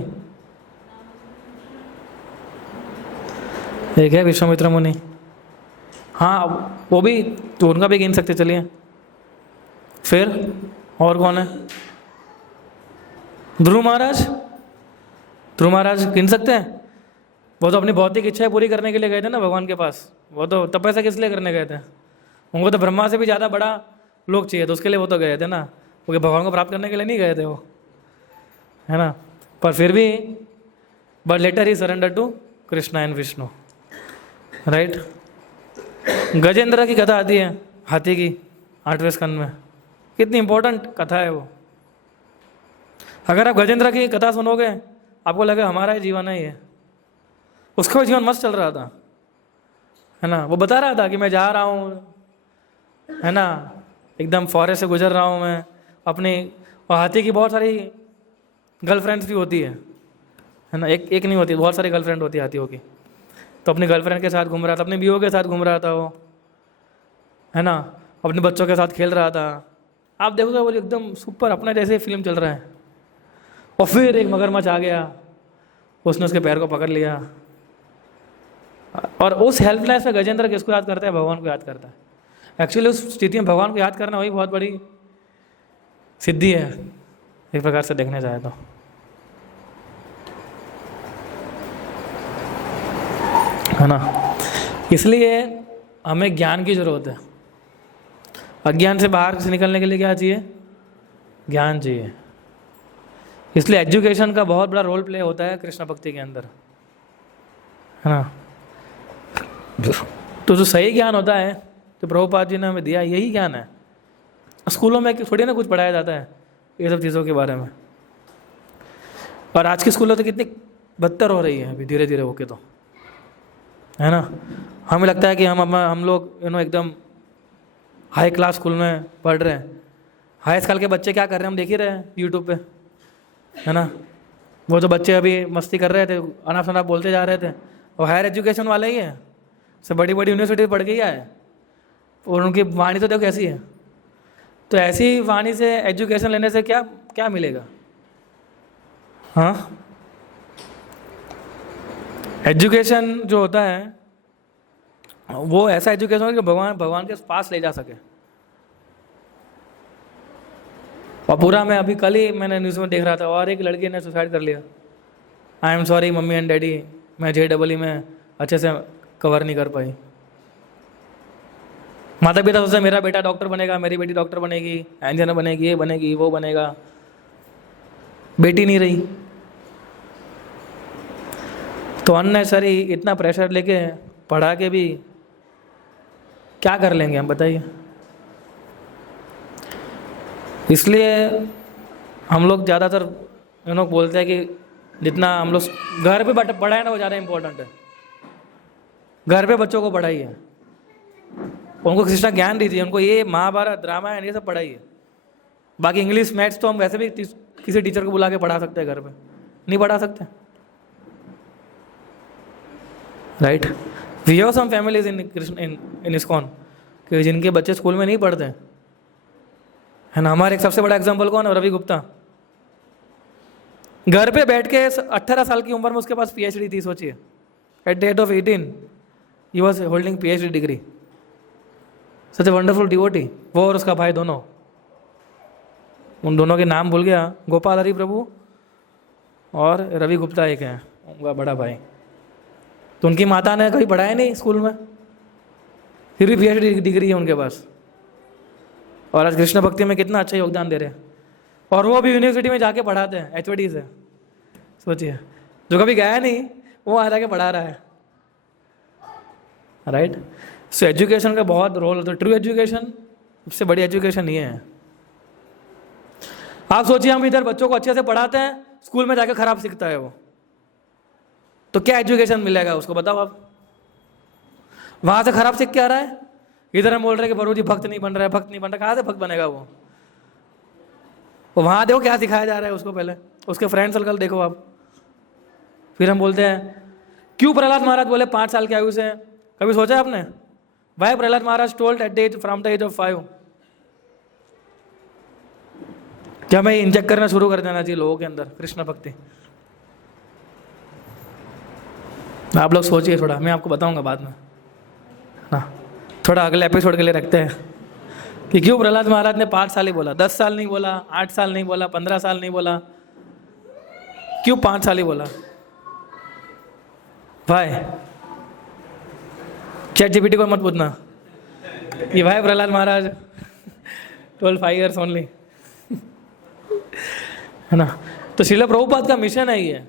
एक है विश्वामित्र मुनि। हाँ, वो भी तो उनका भी गिन सकते, चलिए। फिर और कौन है? ध्रुव महाराज, ध्रुव महाराज गिन सकते हैं। वो तो अपनी भौतिक इच्छाएं पूरी करने के लिए गए थे ना भगवान के पास। वो तो तपस्या किस लिए करने गए थे? उनको तो ब्रह्मा से भी ज़्यादा बड़ा लोक चाहिए, तो उसके लिए वो तो गए थे ना, क्योंकि भगवान को प्राप्त करने के लिए नहीं गए थे वो, है ना। पर फिर भी but later he surrender to Krishna and Vishnu, right. Gajendra की कथा आती है हाथी की 8वें स्कंद में, कितनी इंपॉर्टेंट कथा है वो। अगर आप गजेंद्र की कथा सुनोगे आपको लगे हमारा ही जीवन है ये। उसका जीवन मस्त चल रहा था, है ना। वो बता रहा था कि मैं जा रहा हूँ, है ना, एकदम फॉरेस्ट से गुजर रहा हूँ मैं अपनी। और हाथी की बहुत सारी गर्लफ्रेंड्स भी होती है ना, एक नहीं होती, बहुत सारी गर्लफ्रेंड होती है हाथियों की। तो अपनी गर्लफ्रेंड के साथ घूम रहा था, अपनी बीवियों के साथ घूम रहा था वो, है ना, अपने बच्चों के साथ खेल रहा था। आप देखोगे वो एकदम सुपर अपना जैसे फिल्म चल रहा है। और फिर एक मगरमच्छ आ गया, उसने उसके पैर को पकड़ लिया। और उस हेल्पलेस में गजेंद्र किसको याद करता है? भगवान को याद करता है। एक्चुअली उस स्थिति में भगवान को याद करना वही बहुत बड़ी सिद्धि है, एक प्रकार से देखने जाए तो, है ना। इसलिए हमें ज्ञान की जरूरत है। अज्ञान से बाहर से निकलने के लिए क्या चाहिए? ज्ञान चाहिए। इसलिए एजुकेशन का बहुत बड़ा रोल प्ले होता है कृष्ण भक्ति के अंदर, है ना। तो जो सही ज्ञान होता है तो प्रभुपाद जी ने हमें दिया, यही ज्ञान है। स्कूलों में थोड़ी ना कुछ पढ़ाया जाता है ये सब चीज़ों के बारे में। और आज की स्कूलों तो कितनी बदतर हो रही है अभी धीरे धीरे होके, तो है ना। हमें लगता है कि हम लोग एकदम हाई क्लास स्कूल में पढ़ रहे हैं। हाई स्कूल के बच्चे क्या कर रहे हैं हम देख ही रहे हैं यूट्यूब पे, है ना। वो जो बच्चे अभी मस्ती कर रहे थे, अनाप शनाप बोलते जा रहे थे, वो हायर एजुकेशन वाले ही है, सब बड़ी बड़ी यूनिवर्सिटी पढ़ के ही आए, और उनकी वाणी तो देखो कैसी है। तो ऐसी वाणी से एजुकेशन लेने से क्या क्या मिलेगा? हाँ, एजुकेशन जो होता है वो ऐसा एजुकेशन हो कि भगवान के पास ले जा सके। और पूरा मैं अभी कल ही मैंने न्यूज़ में देख रहा था, और एक लड़की ने सुसाइड कर लिया। I am sorry mummy and daddy, मैं JEE में अच्छे से कवर नहीं कर पाई। माता पिता सोचते मेरा बेटा डॉक्टर बनेगा, मेरी बेटी डॉक्टर बनेगी, इंजीनियर बनेगी, ये बनेगी, वो बनेगा, बेटी नहीं रही। तो अननेसेसरी इतना प्रेशर लेके पढ़ा के भी क्या कर लेंगे हम, बताइए। इसलिए हम लोग ज़्यादातर लोग बोलते हैं कि जितना हम लोग घर पे पढ़ाए ना वो ज़्यादा इम्पोर्टेंट है। घर पे बच्चों को पढ़ाइए, उनको कृष्ण ज्ञान दीजिए, उनको ये महाभारत रामायण ये सब पढ़ाइए। बाकी इंग्लिश मैथ्स तो हम वैसे भी किसी टीचर को बुला के पढ़ा सकते हैं, घर पे नहीं पढ़ा सकते, right. We have some families in ISKCON कि जिनके बच्चे स्कूल में नहीं पढ़ते, है ना। हमारे एक सबसे बड़ा एग्जाम्पल कौन है? रवि गुप्ता। घर पे बैठ के 18 साल की उम्र में उसके पास PhD थी, सोचिए। At the age of 18 he was holding PhD degree. Such a wonderful devotee. वो और उसका भाई दोनों, उन दोनों के नाम भूल गया, गोपाल हरि प्रभु और रवि गुप्ता एक है उनका बड़ा भाई। तो उनकी माता ने कभी पढ़ाया नहीं स्कूल में, फिर भी PhD डिग्री है उनके पास, और आज कृष्ण भक्ति में कितना अच्छा योगदान दे रहे हैं। और वो भी यूनिवर्सिटी में जाके पढ़ाते हैं HOD से, सोचिए। जो कभी गया नहीं वो आ जाके पढ़ा रहा है, राइट। सो एजुकेशन का बहुत रोल होता है। ट्रू एजुकेशन सबसे बड़ी एजुकेशन ये है। आप सोचिए हम इधर बच्चों को अच्छे से पढ़ाते हैं, स्कूल में जाकर खराब सीखता है वो, तो क्या एजुकेशन मिलेगा उसको, बताओ आप। वहां से खराब सीख के आ रहा है, इधर हम बोल रहे हैं कि प्रभु जी भक्त नहीं बन रहा है, भक्त नहीं बन रहा। कहाँ से भक्त बनेगा वो? वहां देखो क्या सिखाया जा रहा है उसको, पहले उसके फ्रेंड सर्कल देखो आप। फिर हम बोलते हैं क्यों प्रहलाद महाराज बोले 5 साल की आयु से कभी सोचा है आपने? Why Prahlad Maharaj told at the age from the age of 5 कि हमें इंजेक्ट करना शुरू कर देना चाहिए लोगों के अंदर कृष्ण भक्ति? आप लोग सोचिए थोड़ा, मैं आपको बताऊंगा बाद में ना, थोड़ा अगले एपिसोड के लिए रखते हैं कि क्यों प्रहलाद महाराज ने 5 साल ही बोला, 10 साल नहीं बोला, 8 साल नहीं बोला, 15 साल नहीं बोला, क्यों 5 साल ही बोला? भाई चैट जीपीटी को मत पूछना कि भाई प्रहलाद महाराज 5 years ओनली, है ना। तो श्रील प्रभुपाद का मिशन है ये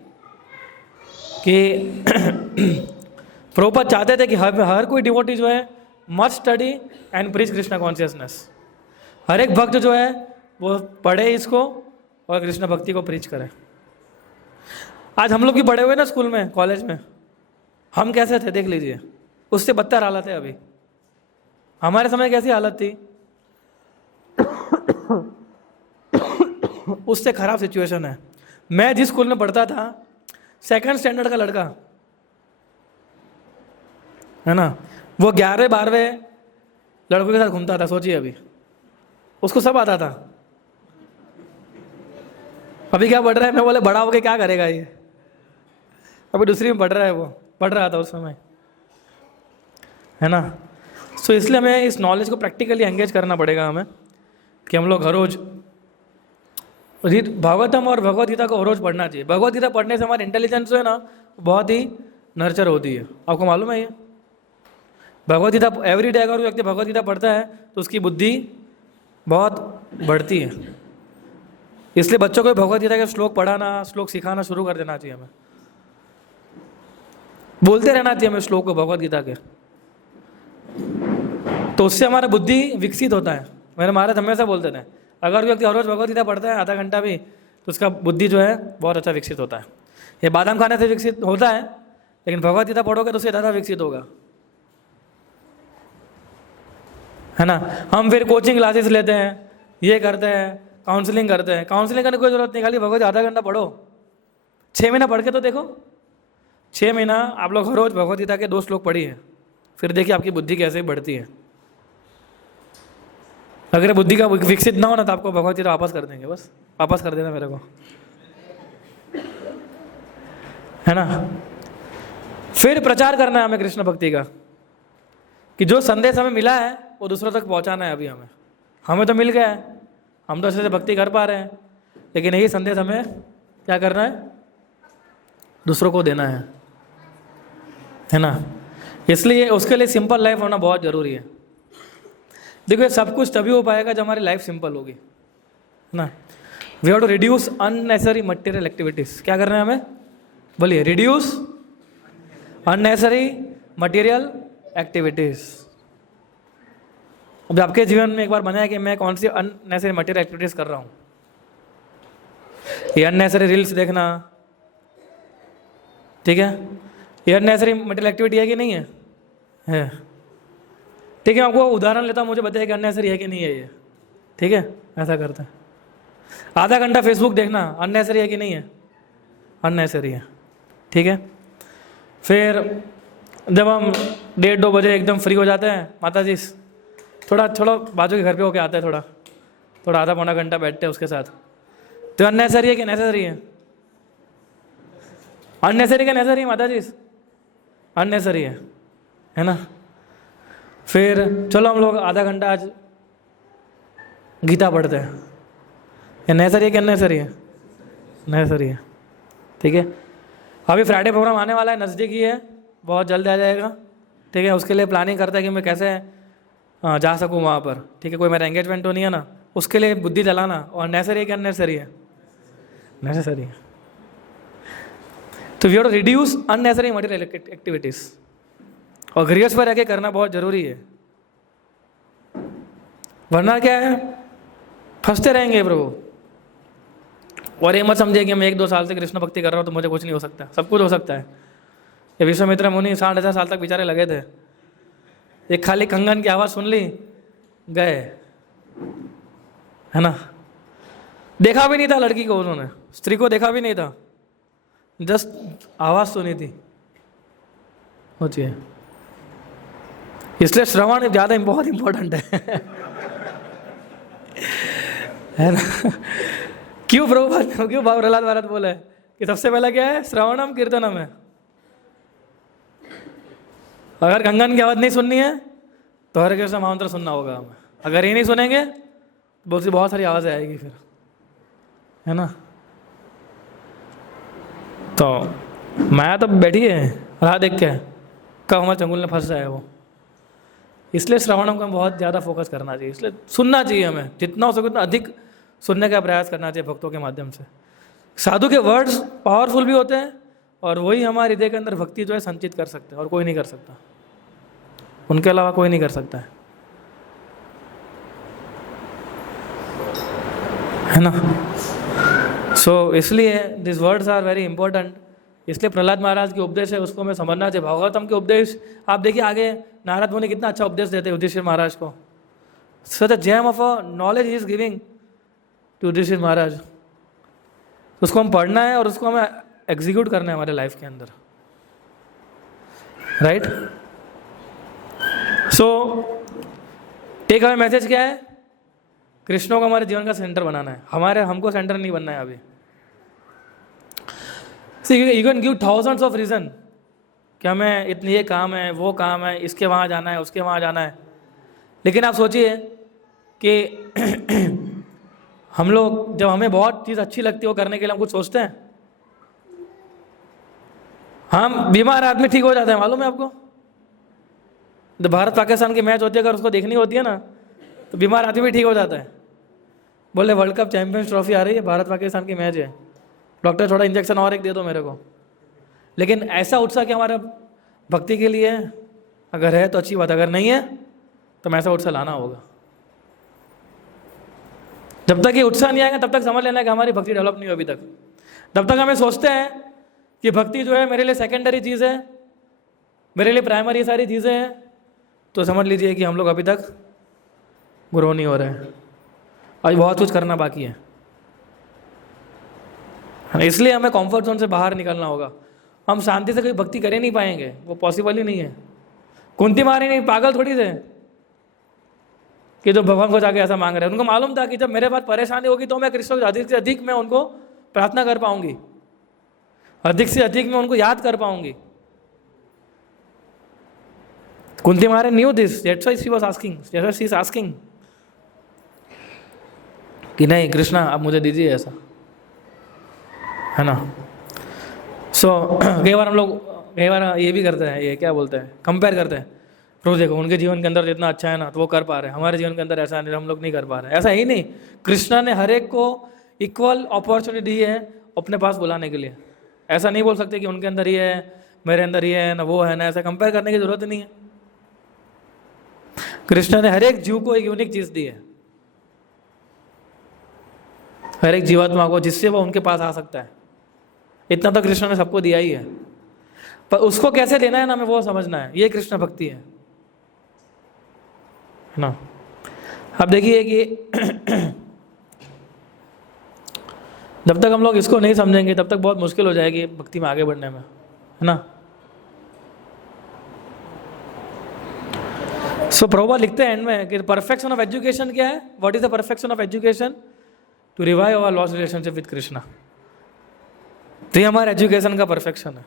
कि प्रभुपाद चाहते थे कि हर कोई डिवोटी जो है must study and preach Krishna consciousness. हर एक भक्त जो है वो पढ़े इसको और कृष्ण भक्ति को प्रीच करे। आज हम लोग भी पढ़े हुए ना स्कूल में, कॉलेज में, हम कैसे थे देख लीजिए, उससे बदतर हालत है अभी। हमारे समय कैसी हालत थी, उससे खराब सिचुएशन है। मैं जिस स्कूल में पढ़ता था, 2nd स्टैंडर्ड का लड़का है ना, वो 11वें 12वें लड़कों के साथ घूमता था। सोचिए अभी उसको सब आता था। अभी क्या पढ़ रहा है? मैं बोले बड़ा होके क्या करेगा ये, अभी दूसरी में पढ़ रहा है, वो पढ़ रहा था उस समय, है ना। सो इसलिए हमें इस नॉलेज को प्रैक्टिकली एंगेज करना पड़ेगा हमें, कि हम लोग हर रोज भागवतम और भगवद गीता को हर रोज पढ़ना चाहिए। भगवद गीता पढ़ने से हमारी इंटेलिजेंस जो है ना बहुत ही नर्चर होती है। आपको मालूम है ये? भगवद गीता एवरी डे अगर व्यक्ति भगवद गीता पढ़ता है तो उसकी बुद्धि बहुत बढ़ती है। इसलिए बच्चों को भगवद गीता के श्लोक पढ़ाना, श्लोक सिखाना शुरू कर देना चाहिए हमें। बोलते रहना चाहिए हमें श्लोक को भगवद गीता के, तो उससे हमारा बुद्धि विकसित होता है। मेरे महाराज हमेशा बोलते थे अगर व्यक्ति हर रोज भगवद गीता पढ़ता है आधा घंटा भी, तो उसका बुद्धि जो है बहुत अच्छा विकसित होता है। ये बादाम खाने से विकसित होता है, लेकिन भगवद गीता पढ़ोगे तो उससे ज़्यादा विकसित होगा, है ना। हम फिर कोचिंग क्लासेस लेते हैं, ये करते हैं, काउंसलिंग करते हैं। काउंसलिंग करने की कोई जरूरत नहीं, खाली भगवद आधा घंटा पढ़ो, 6 महीना पढ़ के तो देखो। 6 महीना आप लोग हर रोज भगवद गीता के 2 श्लोक पढ़िए, फिर देखिए आपकी बुद्धि कैसे बढ़ती है। अगर बुद्धि का विकसित ना हो ना तो आपको भगवद गीता वापस कर देंगे, बस वापस कर देना मेरे को, है ना। फिर प्रचार करना है हमें कृष्ण भक्ति का, कि जो संदेश हमें मिला है वो दूसरों तक पहुंचाना है। अभी हमें तो मिल गया है, हम तो अच्छे से भक्ति कर पा रहे हैं, लेकिन यही संदेश हमें क्या करना है, दूसरों को देना है ना। इसलिए उसके लिए सिंपल लाइफ होना बहुत ज़रूरी है। देखो ये सब कुछ तभी हो पाएगा जब हमारी लाइफ सिंपल होगी ना। We have to reduce unnecessary material activities. क्या करना है हमें? बोलिए, रिड्यूस अननेसेसरी मटेरियल एक्टिविटीज। अब आपके जीवन में एक बार बनाया कि मैं कौन सी अननेसेसरी मटेरियल एक्टिविटीज कर रहा हूँ। ये अननेसेसरी रील्स देखना, ठीक है, ये अननेसेसरी मटेरियल एक्टिविटी है कि नहीं है? ठीक है, आपको उदाहरण लेता हूँ, मुझे बताइए कि अननेसेसरी है कि नहीं है ये। ठीक है, ऐसा करते हैं। आधा घंटा फेसबुक देखना अननेसेसरी है कि नहीं है? अननेसेसरी है, ठीक है। फिर जब हम 1:30-2 बजे एकदम फ्री हो जाते हैं, माता जी थोड़ा बाजू के घर पे होके आते हैं, थोड़ा आधा पौना घंटा बैठते हैं उसके साथ, तो अननेसेसरी है कि नेसेसरी है? अननेसेसरी क्या नेसेसरी? माता जी अननेसेसरी है ना। फिर चलो हम लोग आधा घंटा आज गीता पढ़ते हैं, ये नेसेसरी है कि अननेसेसरी है? नेसेसरी है, ठीक है। अभी फ्राइडे प्रोग्राम आने वाला है, नज़दीक ही है, बहुत जल्द आ जाएगा, ठीक है। उसके लिए प्लानिंग करता है कि मैं कैसे जा सकूँ वहाँ पर, ठीक है। कोई मेरा एंगेजमेंट तो नहीं है ना, उसके लिए बुद्धि चलाना। और नेसेसरी है कि अननेसेसरी है? नेसेसरी है। तो we have to reduce unnecessary material activities, और गृहस्थ पर रह के करना बहुत जरूरी है, वरना क्या है, फंसते रहेंगे प्रभु। और ये मत समझिए कि मैं 1-2 साल से कृष्ण भक्ति कर रहा हूँ तो मुझे कुछ नहीं हो सकता। सब कुछ हो सकता है। ये विश्वामित्र मुनि 60,000 साल तक बेचारे लगे थे, एक खाली कंगन की आवाज़ सुन ली, गए, है ना। देखा भी नहीं था लड़की को, उन्होंने स्त्री को देखा भी नहीं था, जस्ट आवाज़ सुनी थी। सोचिए, इसलिए श्रवण ज़्यादा बहुत इम्पोर्टेंट है ना। क्यों प्रहलाद महाराज बोले कि सबसे पहला क्या है? श्रवणम कीर्तनम है। अगर कंगन की आवाज़ नहीं सुननी है तो हरे कृष्ण महामंत्र सुनना होगा हमें। अगर ये नहीं सुनेंगे तो बहुत सारी आवाज़ें आएगी फिर, है ना। तो माया तो बैठी है राह देख के कब हमारे चंगुल में फंस जाए वो। इसलिए श्रवणम को हमें बहुत ज़्यादा फोकस करना चाहिए। इसलिए सुनना चाहिए हमें, जितना हो सके उतना अधिक सुनने का प्रयास करना चाहिए भक्तों के माध्यम से। साधु के वर्ड्स पावरफुल भी होते हैं और वही हमारे हृदय के अंदर भक्ति जो है संचित कर सकते हैं, और कोई नहीं कर सकता, उनके अलावा कोई नहीं कर सकता है ना। सो इसलिए this words are very important. इसलिए प्रहलाद महाराज के उपदेश है उसको हमें समझना चाहिए। भागवतम के उपदेश आप देखिए, आगे नारद मुनि कितना अच्छा उपदेश देते हैं युधिष्ठिर महाराज को। Such a gem of a knowledge he is giving to Yudhishthira Maharaj. उसको हम पढ़ना है और उसको हमें एग्जीक्यूट करना है हमारे लाइफ के अंदर, right. So take away message क्या है? कृष्ण को हमारे जीवन का सेंटर बनाना है, हमको सेंटर नहीं बनना है अभी। You can give thousands of reason कि हमें इतनी ये काम है, वो काम है, इसके वहाँ जाना है, उसके वहाँ जाना है। लेकिन आप सोचिए कि हम लोग जब हमें बहुत चीज़ अच्छी लगती है वो करने के लिए हम कुछ सोचते हैं। हम बीमार आदमी ठीक हो जाते हैं, मालूम है आपको। जब भारत पाकिस्तान की मैच होती है अगर उसको देखनी होती है ना तो बीमार आदमी भी ठीक हो जाता है। बोले वर्ल्ड कप चैंपियंस ट्रॉफी आ रही है, भारत पाकिस्तान की मैच है, डॉक्टर थोड़ा इंजेक्शन और एक दे दो मेरे को। लेकिन ऐसा उत्साह कि हमारा भक्ति के लिए है, अगर है तो अच्छी बात, अगर नहीं है तो ऐसा उत्साह लाना होगा। जब तक ये उत्साह नहीं आएगा तब तक समझ लेना कि हमारी भक्ति डेवलप नहीं हुई अभी तक। तब तक हमें सोचते हैं कि भक्ति जो है मेरे लिए सेकेंडरी चीज़ है, मेरे लिए प्राइमरी सारी चीज़ें हैं, तो समझ लीजिए कि हम लोग अभी तक ग्रो नहीं हो रहे हैं, अभी बहुत कुछ करना बाकी है। इसलिए हमें कंफर्ट जोन से बाहर निकलना होगा। हम शांति से कोई भक्ति कर ही नहीं पाएंगे, वो पॉसिबल ही नहीं है। कुंती मारी नहीं पागल थोड़ी थे कि जो भगवान को जाके ऐसा मांग रहे हैं। उनको मालूम था कि जब मेरे पास परेशानी होगी तो मैं कृष्ण को अधिक से अधिक मैं उनको प्रार्थना कर पाऊंगी, अधिक से अधिक मैं उनको याद कर पाऊंगी। कुंती महारानी new this, that's why she was asking, that's why she is asking कि नहीं कृष्णा आप मुझे दीजिए ऐसा, है ना। सो कई बार हम लोग ये भी करते हैं, ये क्या बोलते हैं, कंपेयर करते हैं। रोज देखो उनके जीवन के अंदर जितना अच्छा है ना तो वो कर पा रहे हैं, हमारे जीवन के अंदर ऐसा नहीं, हम लोग नहीं कर पा रहे हैं। ऐसा ही नहीं, कृष्णा ने हर एक को इक्वल अपॉर्चुनिटी दी है अपने पास बुलाने के लिए। ऐसा नहीं बोल सकते कि उनके अंदर ये है मेरे अंदर ये है ना वो है ना, ऐसा कंपेयर करने की जरूरत नहीं है। कृष्ण ने हर एक जीव को एक यूनिक चीज दी है, हर एक जीवात्मा को, जिससे वो उनके पास आ सकता है। इतना तो कृष्ण ने सबको दिया ही है, पर उसको कैसे लेना है ना हमें वो समझना है। ये कृष्ण भक्ति है ना। अब देखिए कि जब तक हम लोग इसको नहीं समझेंगे तब तक बहुत मुश्किल हो जाएगी भक्ति में आगे बढ़ने में, है ना। सो प्रभुपाद लिखते हैं एंड में कि परफेक्शन ऑफ एजुकेशन क्या है? What is the perfection of education? To revive our lost relationship with Krishna. तो ये हमारे एजुकेशन का परफेक्शन है।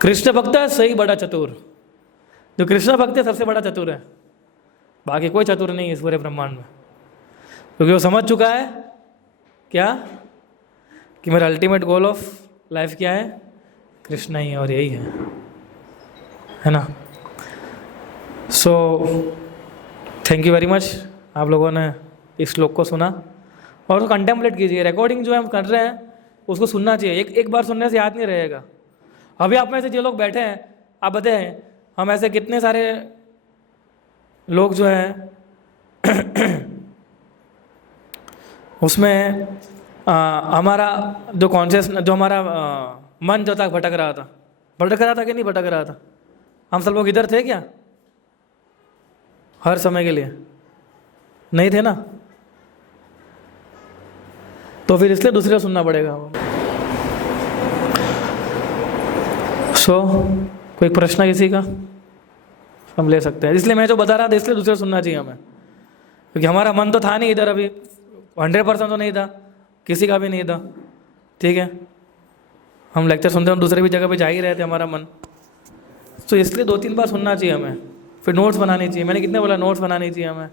कृष्ण भक्त है सही बड़ा चतुर, जो कृष्ण भक्त है सबसे बड़ा चतुर है, बाकी कोई चतुर नहीं है इस पूरे ब्रह्मांड में। क्योंकि वो समझ चुका है क्या कि मेरा अल्टीमेट गोल ऑफ लाइफ क्या है? कृष्ण ही है और यही है ना। So thank you very much, आप लोगों ने इस श्लोक को सुना और उसको कंटेम्पलेट कीजिए। रिकॉर्डिंग जो हम कर रहे हैं उसको सुनना चाहिए, एक बार सुनने से याद नहीं रहेगा। अभी आप में से जो लोग बैठे हैं आप बताएं, हम ऐसे कितने सारे लोग जो हैं उसमें हमारा जो कॉन्शियस, जो हमारा मन जो था भटक रहा था कि नहीं भटक रहा था? हम सब लोग इधर थे क्या हर समय के लिए? नहीं थे ना। तो फिर इसलिए दूसरे को सुनना पड़ेगा। सो कोई प्रश्न किसी का? हम ले सकते हैं। इसलिए मैं जो बता रहा था इसलिए दूसरे सुनना चाहिए हमें, क्योंकि हमारा मन तो था नहीं इधर, अभी 100% तो नहीं था, किसी का भी नहीं था। ठीक है, हम लेक्चर सुनते हैं दूसरे भी जगह पे जा ही रहे थे हमारा मन, तो इसलिए 2-3 बार सुनना चाहिए हमें, फिर नोट्स बनानी चाहिए। मैंने कितने बोला, नोट्स बनानी चाहिए हमें,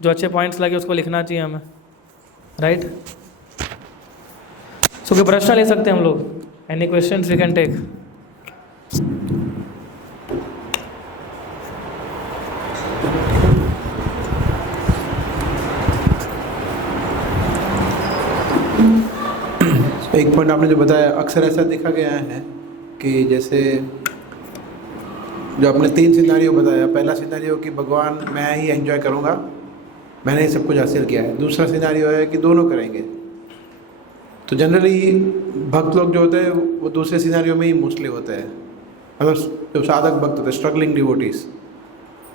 जो अच्छे पॉइंट्स लगे उसको लिखना चाहिए हमें, राइट। सो कोई प्रश्न ले सकते हैं हम लोग, any question we can take. एक पॉइंट आपने जो बताया, अक्सर ऐसा देखा गया है कि जैसे जो आपने 3 सिनारियो बताया, पहला सिनारियो कि भगवान मैं ही एंजॉय करूँगा, मैंने ही सब कुछ हासिल किया है। दूसरा सिनारियो है कि दोनों करेंगे। तो जनरली भक्त लोग जो होते हैं वो दूसरे सिनारियो में ही मोस्टली होते हैं, मतलब जो साधक भक्त होते हैं, स्ट्रगलिंग डिवोटीज।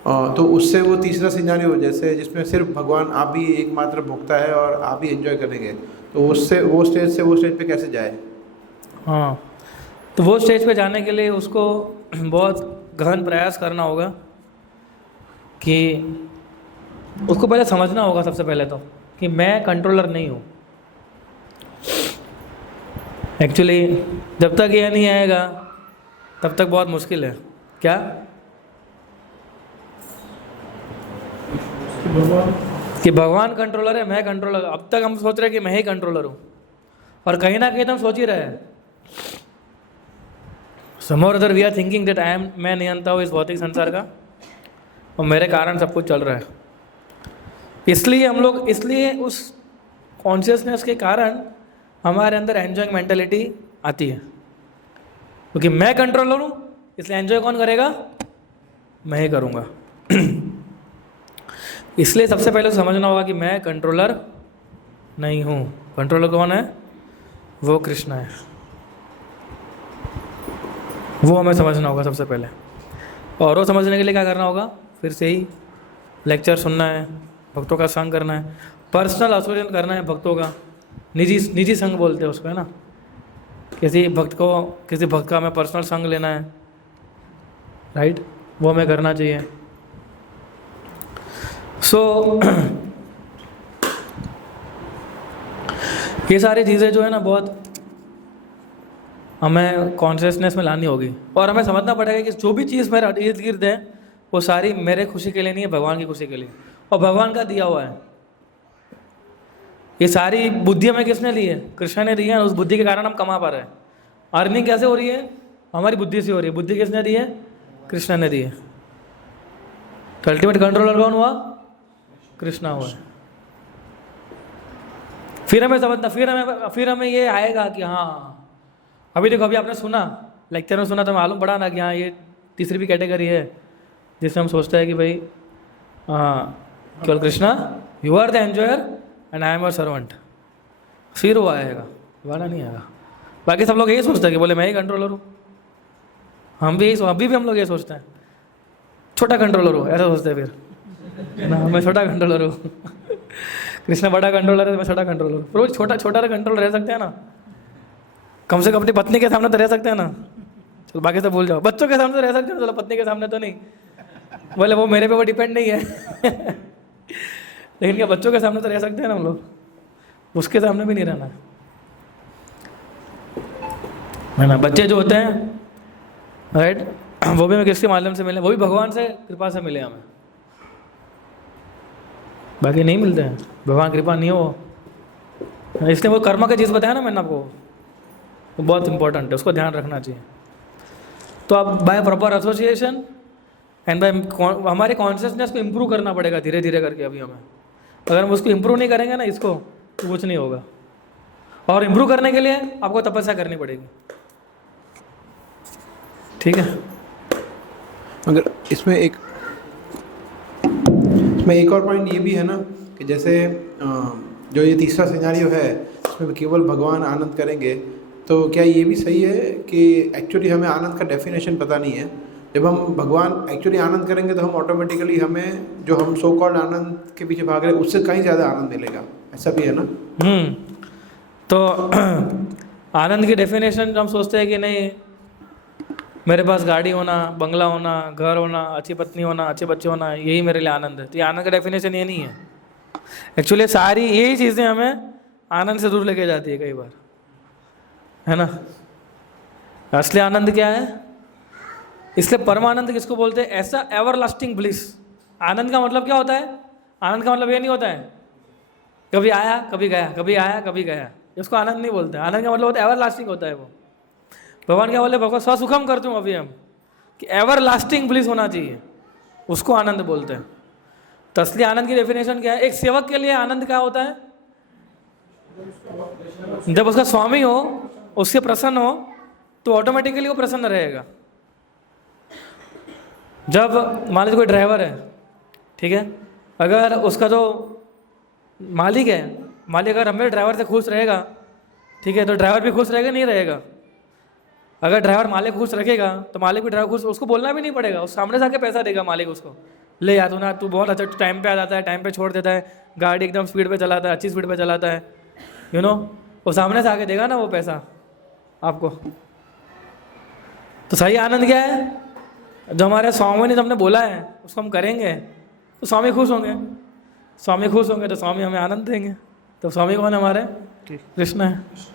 तो उससे वो तीसरा सिनारियो जैसे जिसमें सिर्फ भगवान आप ही एकमात्र भोक्ता है और आप ही एंजॉय करेंगे, तो उससे वो स्टेज पे कैसे जाए? हाँ, तो वो स्टेज पे जाने के लिए उसको बहुत गहन प्रयास करना होगा कि उसको पहले समझना होगा सबसे पहले तो कि मैं कंट्रोलर नहीं हूँ। एक्चुअली जब तक ये नहीं आएगा तब तक बहुत मुश्किल है। क्या कि भगवान कंट्रोलर है, मैं कंट्रोलर। अब तक हम सोच रहे हैं कि मैं ही कंट्रोलर हूँ, और कहीं ना कहीं तो हम सोच ही रहे हैं, somehow or other we are thinking that मैं नियंता हूँ इस भौतिक संसार का, और मेरे कारण सब कुछ चल रहा है। इसलिए हम लोग, इसलिए उस कॉन्शियसनेस के कारण हमारे अंदर एंजॉइंग मेंटेलिटी आती है, क्योंकि मैं कंट्रोलर हूँ, इसलिए एंजॉय कौन करेगा? मैं ही करूँगा। इसलिए सबसे पहले समझना होगा कि मैं कंट्रोलर नहीं हूँ। कंट्रोलर कौन है? वो कृष्ण है। वो हमें समझना होगा सबसे पहले, और वो समझने के लिए क्या करना होगा? फिर से ही लेक्चर सुनना है, भक्तों का संग करना है, पर्सनल एसोसिएशन करना है भक्तों का, निजी संग बोलते हैं उसको, है ना। किसी भक्त का हमें पर्सनल संग लेना है, राइट, वो हमें करना चाहिए। ये सारी चीज़ें जो है ना बहुत हमें कॉन्शियसनेस में लानी होगी, और हमें समझना पड़ेगा कि जो भी चीज़ मेरे इर्द गिर्द है वो सारी मेरे खुशी के लिए नहीं है, भगवान की खुशी के लिए, और भगवान का दिया हुआ है। ये सारी बुद्धि हमें किसने दी है? कृष्ण ने दी है। उस बुद्धि के कारण हम कमा पा रहे हैं। अर्निंग कैसे हो रही है? हमारी बुद्धि से हो रही है। बुद्धि किसने दी है? कृष्ण ने दी है। तो अल्टीमेट कंट्रोलर कौन हुआ? कृष्णा हुआ है। फिर हमें समझना, फिर हमें ये आएगा कि हाँ, अभी देखो, अभी आपने सुना, लेक्चर में सुना, तो मालूम पड़ा ना कि हाँ ये तीसरी भी कैटेगरी है जिसमें हम सोचते हैं कि भाई केवल Krishna, you are the enjoyer and I am your servant. फिर वो आएगा, वाला नहीं आएगा। बाकी सब लोग यही सोचते हैं कि बोले मैं ही कंट्रोलर हूँ। हम भी यही, अभी भी हम लोग ये सोचते हैं छोटा कंट्रोलर हो, ऐसा सोचते हैं फिर ना, मैं छोटा कंट्रोलर हूँ। कृष्ण बड़ा कंट्रोलर है, मैं छोटा कंट्रोलर हूँ। रोज छोटा छोटा कंट्रोल रह सकते हैं ना, कम से कम अपनी पत्नी के सामने तो रह सकते हैं ना। चलो बाकी तो भूल जाओ, बच्चों के सामने तो रह सकते हैं, चलो पत्नी के सामने तो नहीं, बोले वो मेरे पे वो डिपेंड नहीं है। लेकिन क्या बच्चों के सामने तो रह सकते हैं ना हम लोग, उसके सामने भी नहीं रहना है ना। बच्चे जो होते हैं, राइट, वो भी हमें किसके माध्यम से मिले? वो भी भगवान से कृपा से मिले हमें, बाकी नहीं मिलते हैं। भगवान कृपा नहीं हो, इसलिए वो कर्म का चीज़ बताया ना मैंने आपको, वो बहुत इंपॉर्टेंट है, उसको ध्यान रखना चाहिए। तो अब by proper association and by हमारे कॉन्शियसनेस को इम्प्रूव करना पड़ेगा धीरे धीरे करके। अभी हमें, अगर हम उसको इम्प्रूव नहीं करेंगे ना, इसको, तो कुछ नहीं होगा। और इम्प्रूव करने के लिए आपको तपस्या करनी पड़ेगी, ठीक है। मगर इसमें एक और पॉइंट ये भी है ना कि जैसे जो ये तीसरा सिनेरियो है इसमें केवल भगवान आनंद करेंगे, तो क्या ये भी सही है कि एक्चुअली हमें आनंद का डेफिनेशन पता नहीं है? जब हम भगवान एक्चुअली आनंद करेंगे तो हम ऑटोमेटिकली, हमें जो हम सो कॉल्ड आनंद के पीछे भाग रहे हैं उससे कहीं ज़्यादा आनंद मिलेगा, ऐसा भी है ना? तो आनंद की डेफिनेशन हम सोचते हैं कि नहीं, मेरे पास गाड़ी होना, बंगला होना, घर होना, अच्छी पत्नी होना, अच्छे बच्चे होना, यही मेरे लिए आनंद है। तो ये आनंद का डेफिनेशन ये नहीं है। एक्चुअली सारी यही चीज़ें हमें आनंद से दूर लेके जाती है कई बार, है ना। असली आनंद क्या है? इसलिए परमानंद किसको बोलते हैं? ऐसा एवर लास्टिंग ब्लिस। आनंद का मतलब क्या होता है? आनंद का मतलब ये नहीं होता है कभी आया कभी गया, कभी आया कभी गया, इसको आनंद नहीं बोलते। आनंद का मतलब होता है एवर लास्टिंग होता है वो। भगवान क्या बोले? भगवान स्वसुखम करते हूँ अभी हम, कि एवर लास्टिंग ब्लिस होना चाहिए, उसको आनंद बोलते हैं। तो असली आनंद की डेफिनेशन क्या है? एक सेवक के लिए आनंद क्या होता है? जब उसका स्वामी हो, उससे प्रसन्न हो, तो ऑटोमेटिकली वो प्रसन्न रहेगा। जब मान लीजिए कोई ड्राइवर है, ठीक है, अगर उसका जो मालिक है, मालिक अगर हमें ड्राइवर से खुश रहेगा, ठीक है, तो ड्राइवर भी खुश रहेगा? नहीं रहेगा। अगर ड्राइवर मालिक खुश रखेगा तो मालिक भी ड्राइवर खुश, उसको बोलना भी नहीं पड़ेगा, उस सामने से आके पैसा देगा मालिक उसको, ले यार तू ना, तू बहुत अच्छा टाइम पे आ जाता है, टाइम पे छोड़ देता है, गाड़ी एकदम स्पीड पे चलाता है, अच्छी स्पीड पे चलाता है, यू नो, वो सामने से आके देगा ना वो पैसा आपको। तो सही आनंद क्या है? जो हमारे स्वामी ने हमने बोला है उसको हम करेंगे तो स्वामी खुश होंगे, स्वामी खुश होंगे तो स्वामी हमें आनंद देंगे। तो स्वामी कौन है? हमारे कृष्ण है।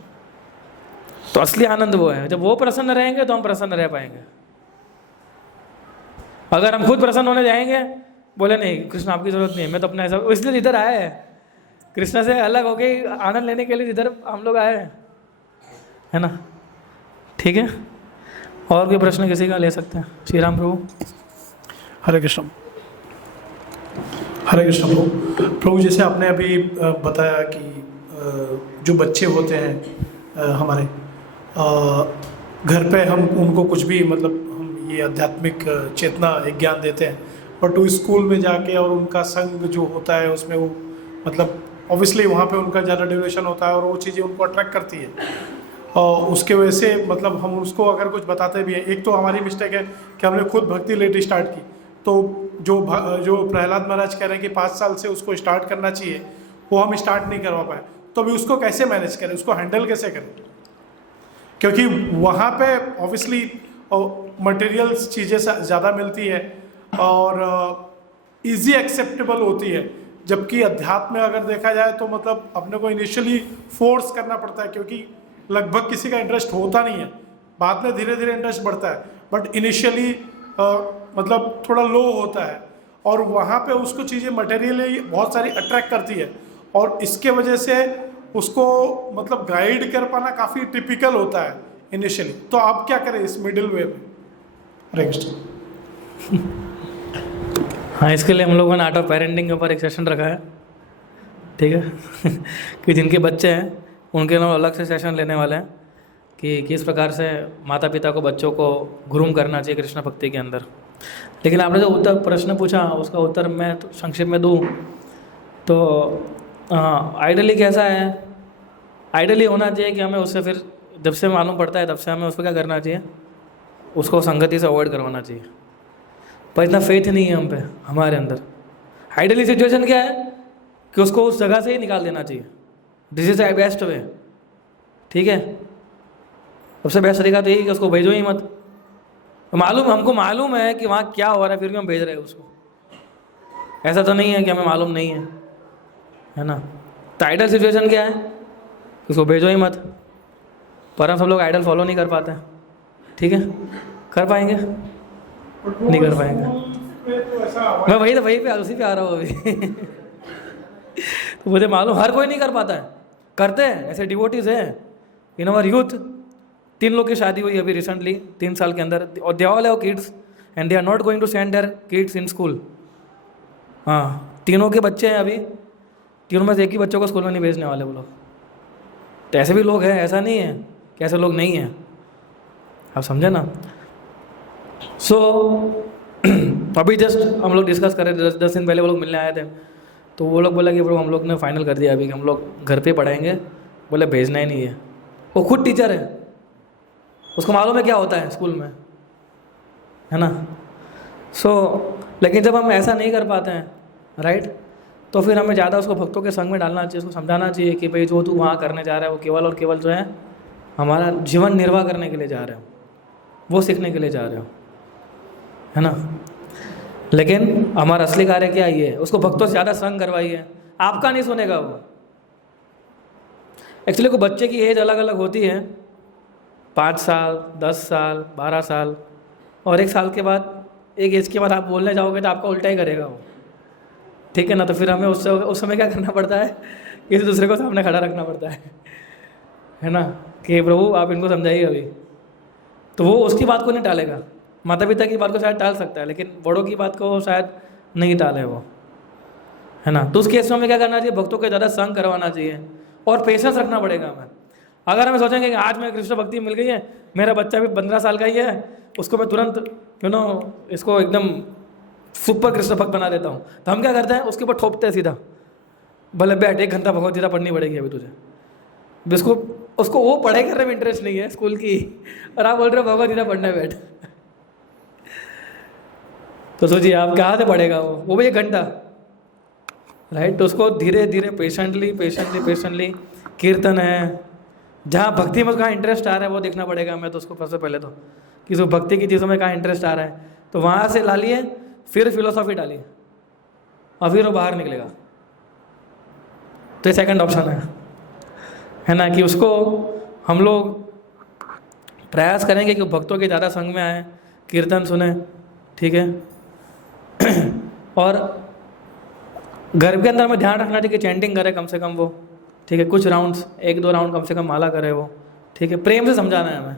तो असली आनंद वो है, जब वो प्रसन्न रहेंगे तो हम प्रसन्न रह पाएंगे। अगर हम खुद प्रसन्न होने जाएंगे, बोले नहीं कृष्ण आपकी जरूरत नहीं है, मैं तो अपना ऐसा, इसलिए इधर आए हैं, कृष्ण से अलग हो गई आनंद लेने के लिए इधर हम लोग आए हैं, है ना। ठीक है, और कोई प्रश्न किसी का ले सकते हैं? श्री राम प्रभु। हरे कृष्ण। हरे कृष्ण प्रभु। प्रभु जैसे आपने अभी बताया कि जो बच्चे होते हैं हमारे घर पे, हम उनको कुछ भी मतलब हम ये आध्यात्मिक चेतना एक ज्ञान देते हैं, बट वो स्कूल में जाके और उनका संग जो होता है उसमें वो मतलब ऑब्वियसली वहाँ पे उनका ज़्यादा ड्यूरेशन होता है और वो चीज़ें उनको अट्रैक्ट करती है। और उसके वजह से मतलब हम उसको अगर कुछ बताते भी हैं, एक तो हमारी मिस्टेक है कि हमने खुद भक्ति लेट स्टार्ट की, तो जो प्रहलाद महाराज कह रहे हैं कि 5 साल से उसको स्टार्ट करना चाहिए, वो हम स्टार्ट नहीं करवा पाए। तो अभी उसको कैसे मैनेज करें, उसको हैंडल कैसे करें? क्योंकि वहाँ पे ऑब्वियसली मटेरियल्स चीज़ें ज़्यादा मिलती है और इजी एक्सेप्टेबल होती है, जबकि अध्यात्म में अगर देखा जाए तो मतलब अपने को इनिशियली फोर्स करना पड़ता है, क्योंकि लगभग किसी का इंटरेस्ट होता नहीं है, बाद में धीरे धीरे इंटरेस्ट बढ़ता है, बट इनिशियली मतलब थोड़ा लो होता है। और वहाँ पे उसको चीज़ें मटेरियली बहुत सारी अट्रैक्ट करती है, और इसके वजह से उसको मतलब गाइड कर पाना काफ़ी टिपिकल होता है इनिशियली। तो आप क्या करें इस मिडिल वे में? नेक्स्ट। हाँ, इसके लिए हम लोगों ने आर्ट ऑफ पेरेंटिंग के ऊपर एक सेशन रखा है, ठीक है कि जिनके बच्चे हैं उनके लिए अलग से सेशन लेने वाले हैं कि किस प्रकार से माता पिता को बच्चों को ग्रूम करना चाहिए कृष्ण भक्ति के अंदर। लेकिन आपने जो उत्तर प्रश्न पूछा उसका उत्तर मैं तो संक्षेप में दूँ तो आइडली कैसा है, आइडली होना चाहिए कि हमें उससे फिर जब से मालूम पड़ता है तब से हमें उसको क्या करना चाहिए, उसको संगति से अवॉइड करवाना चाहिए। पर इतना फेथ नहीं है हम पे, हमारे अंदर। आइडली सिचुएशन क्या है कि उसको उस जगह से ही निकाल देना चाहिए। This is the best way, ठीक है। सबसे बेस्ट तरीका तो यही कि उसको भेजो ही मत। हमको मालूम है कि वहाँ क्या हो रहा है, फिर भी हम भेज रहे हैं उसको। ऐसा तो नहीं है कि हमें मालूम नहीं है ना। तो आइडल सिचुएशन क्या है, उसको भेजो ही मत। पर हम सब लोग आइडल फॉलो नहीं कर पाते हैं, ठीक है। कर पाएंगे? नहीं कर पाएंगे। मैं वही पे उसी पे आ रहा हूँ अभी तो मुझे मालूम हर कोई नहीं कर पाता है। करते हैं, ऐसे डिवोटीज हैं इन आवर यूथ। 3 लोग की शादी हुई अभी रिसेंटली 3 साल के अंदर, और they all have kids and they are not going to send their kids in school. हाँ, तीनों के बच्चे हैं अभी, तीनों में से एक ही बच्चों को स्कूल में नहीं भेजने वाले वो लोग। तो ऐसे भी लोग हैं, ऐसा नहीं है कि ऐसे लोग नहीं हैं, आप समझे ना। सो अभी जस्ट हम लोग डिस्कस कर रहे थे, 10 दिन पहले वो लोग मिलने आए थे, तो वो लोग बोला कि ब्रो हम लोग ने फाइनल कर दिया अभी कि हम लोग घर पे पढ़ाएंगे। बोले भेजना ही नहीं है। वो खुद टीचर है, उसको मालूम है क्या होता है स्कूल में, है ना। सो लेकिन जब हम ऐसा नहीं कर पाते हैं, राइट, तो फिर हमें ज़्यादा उसको भक्तों के संग में डालना चाहिए, उसको समझाना चाहिए कि भाई जो तू वहाँ करने जा रहा है वो केवल और केवल जो है हमारा जीवन निर्वाह करने के लिए जा रहा है, वो सीखने के लिए जा रहे हो, है ना। लेकिन हमारा असली कार्य क्या ये है, उसको भक्तों से ज़्यादा संग करवाइए, आपका नहीं सुनेगा वो। एक्चुअली को बच्चे की एज अलग अलग होती है, 5 साल, 10 साल, 12 साल, और 1 साल के बाद, एक एज के बाद आप बोलने जाओगे तो आपका उल्टा ही करेगा वो, ठीक है ना। तो फिर हमें उस समय क्या करना पड़ता है, किसी दूसरे को सामने खड़ा रखना पड़ता है ना, कि प्रभु आप इनको समझाइए अभी। तो वो उसकी बात को नहीं टालेगा, माता पिता की बात को शायद टाल सकता है, लेकिन बड़ों की बात को शायद नहीं टाले वो, है ना। तो उस केस में हमें क्या करना चाहिए, भक्तों के ज़्यादा संग करवाना चाहिए और पेशेंस रखना पड़ेगा हमें। अगर हमें सोचेंगे कि आज मैं कृष्ण भक्ति मिल गई है, मेरा बच्चा भी 15 साल का ही है, उसको मैं तुरंत इसको एकदम सुपर कृष्ण भक्त बना देता हूँ, तो हम क्या करते हैं, उसके ऊपर ठोपते हैं सीधा, भले बैठ 1 घंटा भगवत गीता पढ़नी पड़ेगी अभी तुझे, उसको वो पढ़ाई करने में इंटरेस्ट नहीं है स्कूल की, और आप बोल रहे हो भगवत गीता पढ़ने बैठ। तो सोचिए आप कहाँ से पढ़ेगा वो भी 1 घंटा, राइट। तो उसको धीरे धीरे पेशेंटली कीर्तन है, जहाँ भक्ति में उसका इंटरेस्ट आ रहा है वो देखना पड़ेगा हमें। तो उसको सबसे पहले तो कि जो भक्ति की चीज़ों में कहाँ इंटरेस्ट आ रहा है, तो वहाँ से ला लिए, फिर फिलोसॉफी डालिए, और फिर वो बाहर निकलेगा। तो ये सेकंड ऑप्शन है ना, कि उसको हम लोग प्रयास करेंगे कि भक्तों के ज़्यादा संग में आए, कीर्तन सुने, ठीक है। और घर के अंदर में ध्यान रखना चाहिए कि चैंटिंग करे कम से कम वो, ठीक है, कुछ राउंड्स, 1-2 राउंड कम से कम माला करे वो, ठीक है। प्रेम से समझाना है हमें,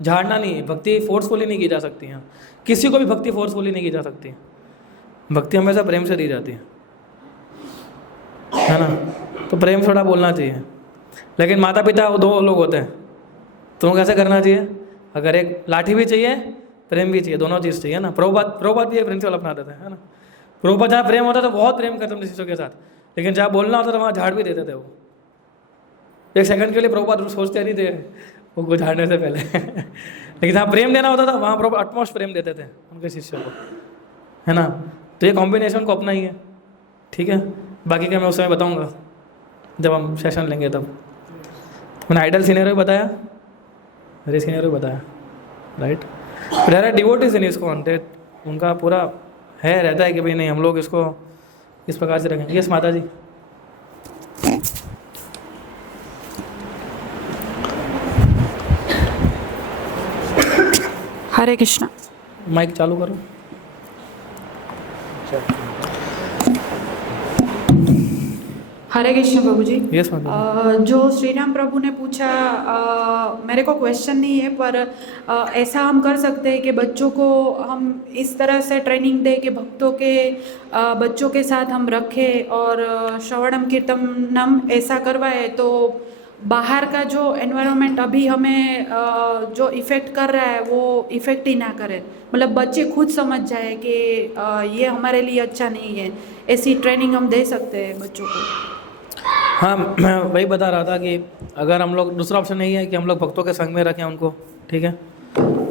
झाड़ना नहीं है। भक्ति फोर्सफुली नहीं की जा सकती है, किसी को भी भक्ति फोर्सफुली नहीं की जा सकती, भक्ति हमेशा प्रेम से दी जाती है ना। तो प्रेम थोड़ा बोलना चाहिए। लेकिन माता पिता वो 2 लोग होते हैं, तो कैसे करना चाहिए, अगर एक लाठी भी चाहिए, प्रेम भी चाहिए, दोनों चीज़ चाहिए ना। प्रभुपाद भी ये प्रिंसिपल अपना देते हैं, है ना। प्रभुपाद जहाँ प्रेम होता था बहुत प्रेम करते थे शिष्यों के साथ, लेकिन जहाँ बोलना होता था वहाँ झाड़ भी देते थे वो। 1 सेकंड के लिए प्रभुपाद सोचते नहीं थे वो झाड़ने से पहले लेकिन जहाँ प्रेम देना होता था वहाँ प्रभु अटमोस्ट प्रेम देते थे उनके शिष्यों को, है ना। तो ये कॉम्बिनेशन को अपना ही है, ठीक है। बाकी का मैं उस समय बताऊँगा जब हम सेशन लेंगे तब। मैंने आइडल सीनियर बताया, मेरे सीनियर बताया, राइट। देयर आर डिवोटीज इन इसको, उनका पूरा है रहता है कि भाई नहीं हम लोग इसको इस प्रकार से रखेंगे। यस माता जी। हरे कृष्णा। माइक चालू करो। हरे कृष्ण प्रभु जी। यस माता। जो श्री राम प्रभु ने पूछा, मेरे को क्वेश्चन नहीं है, पर ऐसा हम कर सकते हैं कि बच्चों को हम इस तरह से ट्रेनिंग दें कि भक्तों के बच्चों के साथ हम रखें और श्रवणम कीर्तनम ऐसा करवाए, तो बाहर का जो एनवायरनमेंट अभी हमें जो इफ़ेक्ट कर रहा है वो इफ़ेक्ट ही ना करे, मतलब बच्चे खुद समझ जाए कि ये हमारे लिए अच्छा नहीं है। ऐसी ट्रेनिंग हम दे सकते हैं बच्चों को। हाँ, मैं वही बता रहा था कि अगर हम लोग, दूसरा ऑप्शन नहीं है कि हम लोग भक्तों के संग में रखें उनको, ठीक है।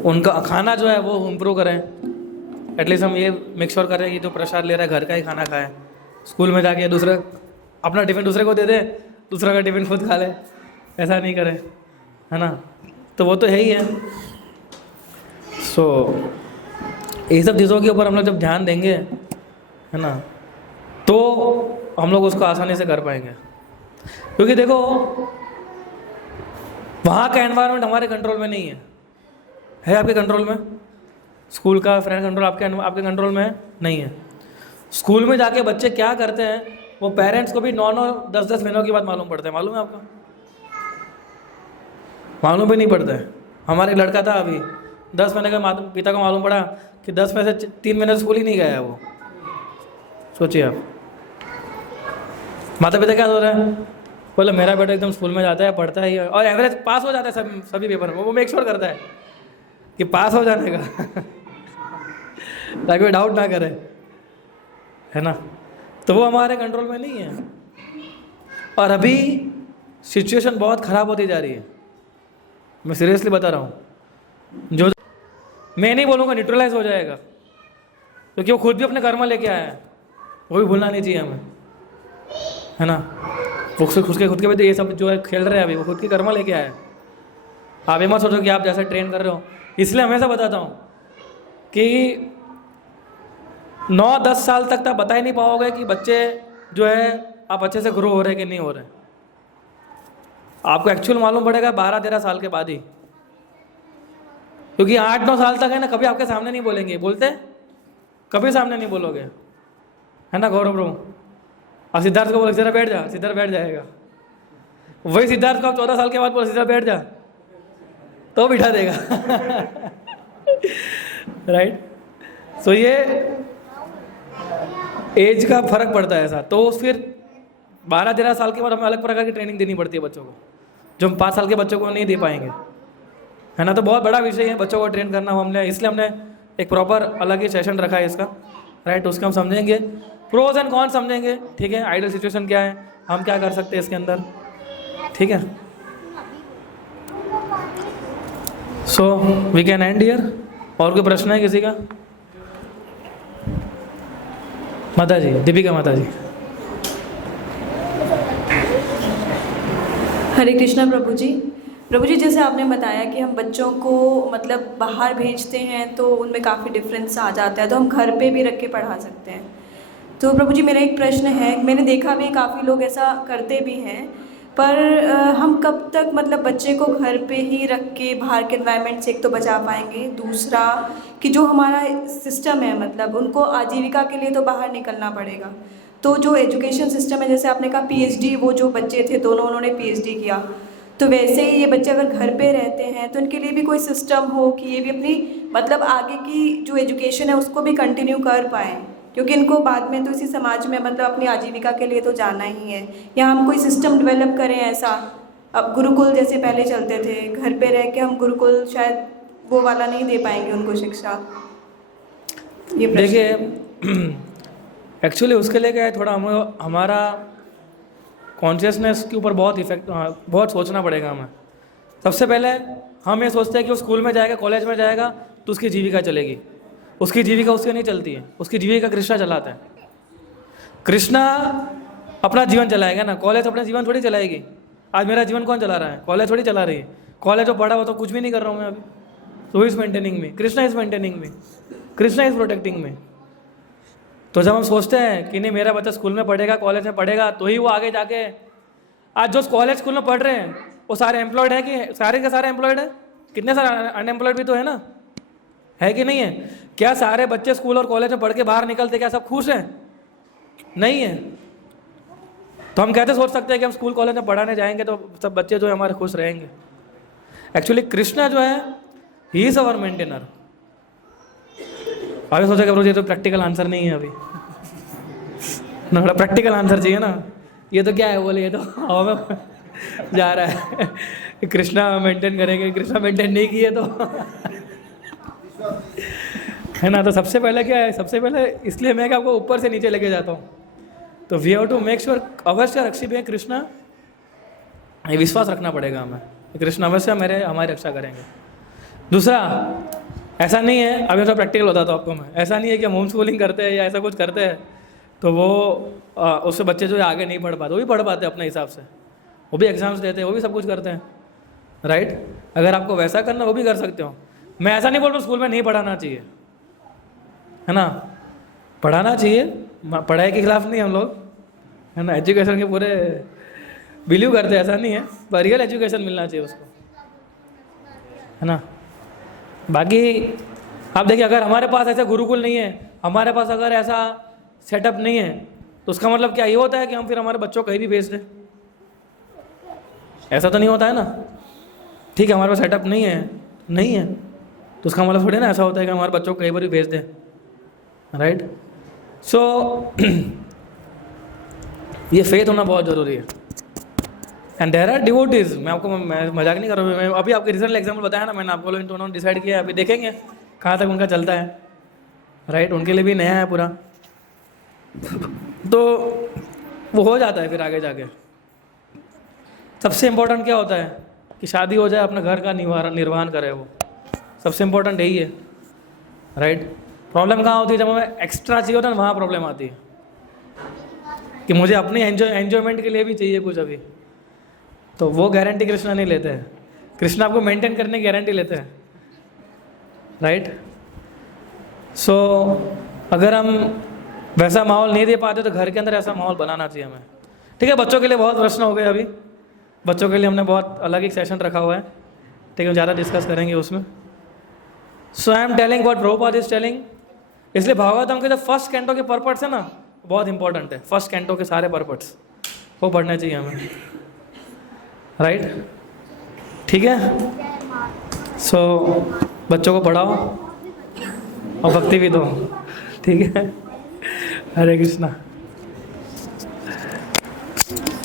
उनका खाना जो है वो इम्प्रूव करें, एटलीस्ट हम ये मेक श्योर करें कि जो प्रसाद ले रहा है घर का ही खाना खाए। स्कूल में जाके दूसरे अपना टिफ़िन दूसरे को दे दे, दूसरा का टिफ़िन खुद खा ले, ऐसा नहीं करें, है ना। तो वो तो है ही है। सो ये सब चीज़ों के ऊपर हम लोग जब ध्यान देंगे, है ना, तो हम लोग उसको आसानी से कर पाएंगे। क्योंकि देखो वहाँ का एनवायरनमेंट हमारे कंट्रोल में नहीं है आपके कंट्रोल में? स्कूल का फ्रेंड कंट्रोल आपके कंट्रोल में नहीं है। स्कूल में जाके बच्चे क्या करते हैं वो पेरेंट्स को भी 9-9, 10-10 महीनों की बात मालूम पड़ता है। मालूम है आपको? मालूम भी नहीं पड़ता है। हमारे एक लड़का था अभी 10 महीने का, पिता को मालूम पड़ा कि 10 में से 3 महीने स्कूल ही नहीं गया है वो। सोचिए आप, माता पिता क्या सोच रहे हैं, बोले मेरा बेटा एकदम स्कूल में जाता है, पढ़ता है और एवरेज पास हो जाता है सभी पेपर में। वो मेक श्योर करता है कि पास हो जाने का ताकि वो डाउट ना करे, है ना। तो वो हमारे कंट्रोल में नहीं है। और अभी सिचुएशन बहुत ख़राब होती जा रही है, मैं सीरियसली बता रहा हूँ। जो मैं नहीं बोलूँगा न्यूट्रलाइज हो जाएगा, क्योंकि वो खुद भी अपने कर्म लेके आया है, वो भी भूलना नहीं चाहिए हमें, है ना। वो खुद के भी ये सब जो है खेल रहे हैं अभी, वो खुद की कर्म लेके आया है। आप ये मत सोचो कि आप जैसे ट्रेन कर रहे हो इसलिए हमेशा बताता हूँ कि 9-10 साल तक आप बता ही नहीं पाओगे कि बच्चे जो है आप अच्छे से ग्रो हो रहे कि नहीं हो रहे। आपको एक्चुअल मालूम पड़ेगा 12-13 साल के बाद ही, क्योंकि 8-9 साल तक है ना कभी आपके सामने नहीं बोलेंगे, बोलते कभी सामने नहीं बोलोगे, है ना गौरव ब्रो। अब सिद्धार्थ को बोलो जरा बैठ जा, सिद्धार्थ बैठ जाएगा। वही सिद्धार्थ को आप 14 साल के बाद बोलो सिद्धार्थ बैठ जा, तो बिठा देगा। राइट। सो ये एज का फर्क पड़ता है ऐसा। तो फिर 12-13 साल के बाद हमें अलग प्रकार की ट्रेनिंग देनी पड़ती है बच्चों को, जो हम 5 साल के बच्चों को नहीं दे पाएंगे, है ना। तो बहुत बड़ा विषय है बच्चों को ट्रेन करना। हमने इसलिए हमने एक प्रॉपर अलग ही सेशन रखा है इसका, राइट। उसके हम समझेंगे प्रोज एंड कॉन समझेंगे, ठीक है। आइडियल सिचुएशन क्या है, हम क्या कर सकते हैं इसके अंदर, ठीक है। So we can end here. और कोई प्रश्न है किसी का? माता जी, दीपिका माता जी। हरे कृष्णा प्रभु जी। प्रभु जी, जैसे आपने बताया कि हम बच्चों को मतलब बाहर भेजते हैं तो उनमें काफ़ी डिफरेंस आ जाता है, तो हम घर पे भी रख के पढ़ा सकते हैं। तो प्रभु जी मेरा एक प्रश्न है, मैंने देखा भी काफ़ी लोग ऐसा करते भी हैं, पर हम कब तक मतलब बच्चे को घर पे ही रख के बाहर के एनवायरनमेंट से एक तो बचा पाएंगे, दूसरा कि जो हमारा सिस्टम है मतलब उनको आजीविका के लिए तो बाहर निकलना पड़ेगा। तो जो एजुकेशन सिस्टम है, जैसे आपने कहा पीएचडी, वो जो बच्चे थे दोनों उन्होंने पीएचडी किया, तो वैसे ही ये बच्चे अगर घर पे रहते हैं तो इनके लिए भी कोई सिस्टम हो कि ये भी अपनी मतलब आगे की जो एजुकेशन है उसको भी कंटिन्यू कर पाएँ, क्योंकि इनको बाद में तो इसी समाज में मतलब अपनी आजीविका के लिए तो जाना ही है। या हम कोई सिस्टम डेवलप करें ऐसा, अब गुरुकुल जैसे पहले चलते थे, घर पे रह के हम गुरुकुल शायद वो वाला नहीं दे पाएंगे उनको शिक्षा। ये देखिए एक्चुअली उसके लिए क्या है, थोड़ा हमारा कॉन्शियसनेस के ऊपर बहुत सोचना पड़ेगा हमें। सबसे पहले हम ये सोचते हैं कि वो स्कूल में जाएगा, कॉलेज में जाएगा तो उसकी जीविका चलेगी। उसकी जीविका उससे नहीं चलती है, उसकी जीविका कृष्णा चलाता है। कृष्णा अपना जीवन चलाएगा ना, कॉलेज अपना जीवन थोड़ी चलाएगी। आज मेरा जीवन कौन चला रहा है? कॉलेज थोड़ी चला रही है। कॉलेज में पढ़ा हो तो कुछ भी नहीं कर रहा हूँ मैं अभी, तो is maintaining me, Krishna is maintaining me, Krishna is protecting मी। तो जब हम सोचते हैं कि नहीं मेरा बच्चा स्कूल में पढ़ेगा, कॉलेज में पढ़ेगा, तो ही वो आगे जाके, आज जो कॉलेज स्कूल में पढ़ रहे हैं वो सारे एम्प्लॉयड है कि सारे के सारे एम्प्लॉयड है? कितने सारे अनएम्प्लॉयड भी तो है ना, है कि नहीं है? क्या सारे बच्चे स्कूल और कॉलेज में पढ़ के बाहर निकलते क्या सब खुश हैं? नहीं है। तो हम कैसे सोच सकते हैं कि हम स्कूल कॉलेज में पढ़ाने जाएंगे तो सब बच्चे जो है हमारे खुश रहेंगे? एक्चुअली कृष्णा जो है ही इज अवर मेंटेनर। अभी सोचा कि तो प्रैक्टिकल आंसर नहीं है अभी ना, थोड़ा प्रैक्टिकल आंसर चाहिए ना। ये तो क्या है, बोले ये तो हवा में जा रहा है, कृष्णा मेंटेन करेंगे, कृष्णा मेंटेन नहीं किए तो है ना। तो सबसे पहले क्या है, सबसे पहले इसलिए मैं कि आपको ऊपर से नीचे लेके जाता हूँ, तो we have to make sure अवश्य रक्षी भी है कृष्णा, ये विश्वास रखना पड़ेगा हमें, कृष्ण अवश्य हमारी रक्षा करेंगे। दूसरा, ऐसा नहीं है, अभी तो प्रैक्टिकल बताता हूँ आपको मैं, ऐसा नहीं है कि हम होम स्कूलिंग करते हैं या ऐसा कुछ करते हैं तो वो उससे बच्चे जो है आगे नहीं पढ़ पाते, वो भी पढ़ पाते हैं अपने हिसाब से, वो भी एग्जाम्स देते हैं, वो भी सब कुछ करते हैं, राइट। अगर आपको वैसा करना वो भी कर सकते हो। मैं ऐसा नहीं बोल रहा हूँ स्कूल में नहीं पढ़ाना चाहिए, है ना, पढ़ाना चाहिए, पढ़ाई के खिलाफ नहीं हम लोग, है ना। एजुकेशन के पूरे बिलीव करते हैं, ऐसा नहीं है, पर रियल एजुकेशन मिलना चाहिए उसको, है ना। बाकी आप देखिए, अगर हमारे पास ऐसा गुरुकुल नहीं है, हमारे पास अगर ऐसा सेटअप नहीं है, तो उसका मतलब क्या ये होता है कि हम फिर हमारे बच्चों को कहीं भी भेज दें? ऐसा तो नहीं होता है ना। ठीक है, हमारे पास सेटअप नहीं है तो उसका मतलब थोड़ी ना ऐसा होता है कि हमारे बच्चों को कहीं पर भी भेज दें, राइट। सो ये फेथ होना बहुत ज़रूरी है। एंड देयर आर डिवोटीज, मैं मजाक नहीं कर रहा हूँ, मैं अभी आपके रिजल्ट एग्जाम्पल बताया ना मैंने आपको, लोग इन दोनों ने डिसाइड किया है, अभी देखेंगे कहाँ तक उनका चलता है, राइट। उनके लिए भी नया है पूरा, तो वो हो जाता है फिर आगे जाके। सबसे इम्पोर्टेंट क्या होता है कि शादी हो जाए, अपने घर का निर्वहन करे, वो सबसे इम्पोर्टेंट यही है, राइट। प्रॉब्लम कहाँ होती है, जब हमें एक्स्ट्रा चाहिए होता है ना, वहाँ प्रॉब्लम आती है कि मुझे अपनी एंजॉयमेंट के लिए भी चाहिए कुछ अभी, तो वो गारंटी कृष्णा नहीं लेते हैं। कृष्णा आपको मेंटेन करने की गारंटी लेते हैं, राइट। सो अगर हम वैसा माहौल नहीं दे पाते तो घर के अंदर ऐसा माहौल बनाना चाहिए हमें। ठीक है, बच्चों के लिए बहुत प्रश्न हो गए अभी, बच्चों के लिए हमने बहुत अलग एक सेशन रखा हुआ है, ठीक है, ज़्यादा डिस्कस करेंगे उसमें। So I am telling what Prabhupada is telling. इसलिए भागवतम के जो फर्स्ट कैंटो के पर्पट्स है ना, बहुत इंपॉर्टेंट है। फर्स्ट कैंटो के सारे पर्पट्स वो पढ़ने चाहिए हमें, राइट। ठीक है, सो बच्चों को पढ़ाओ और भक्ति भी दो, ठीक है। हरे कृष्णा।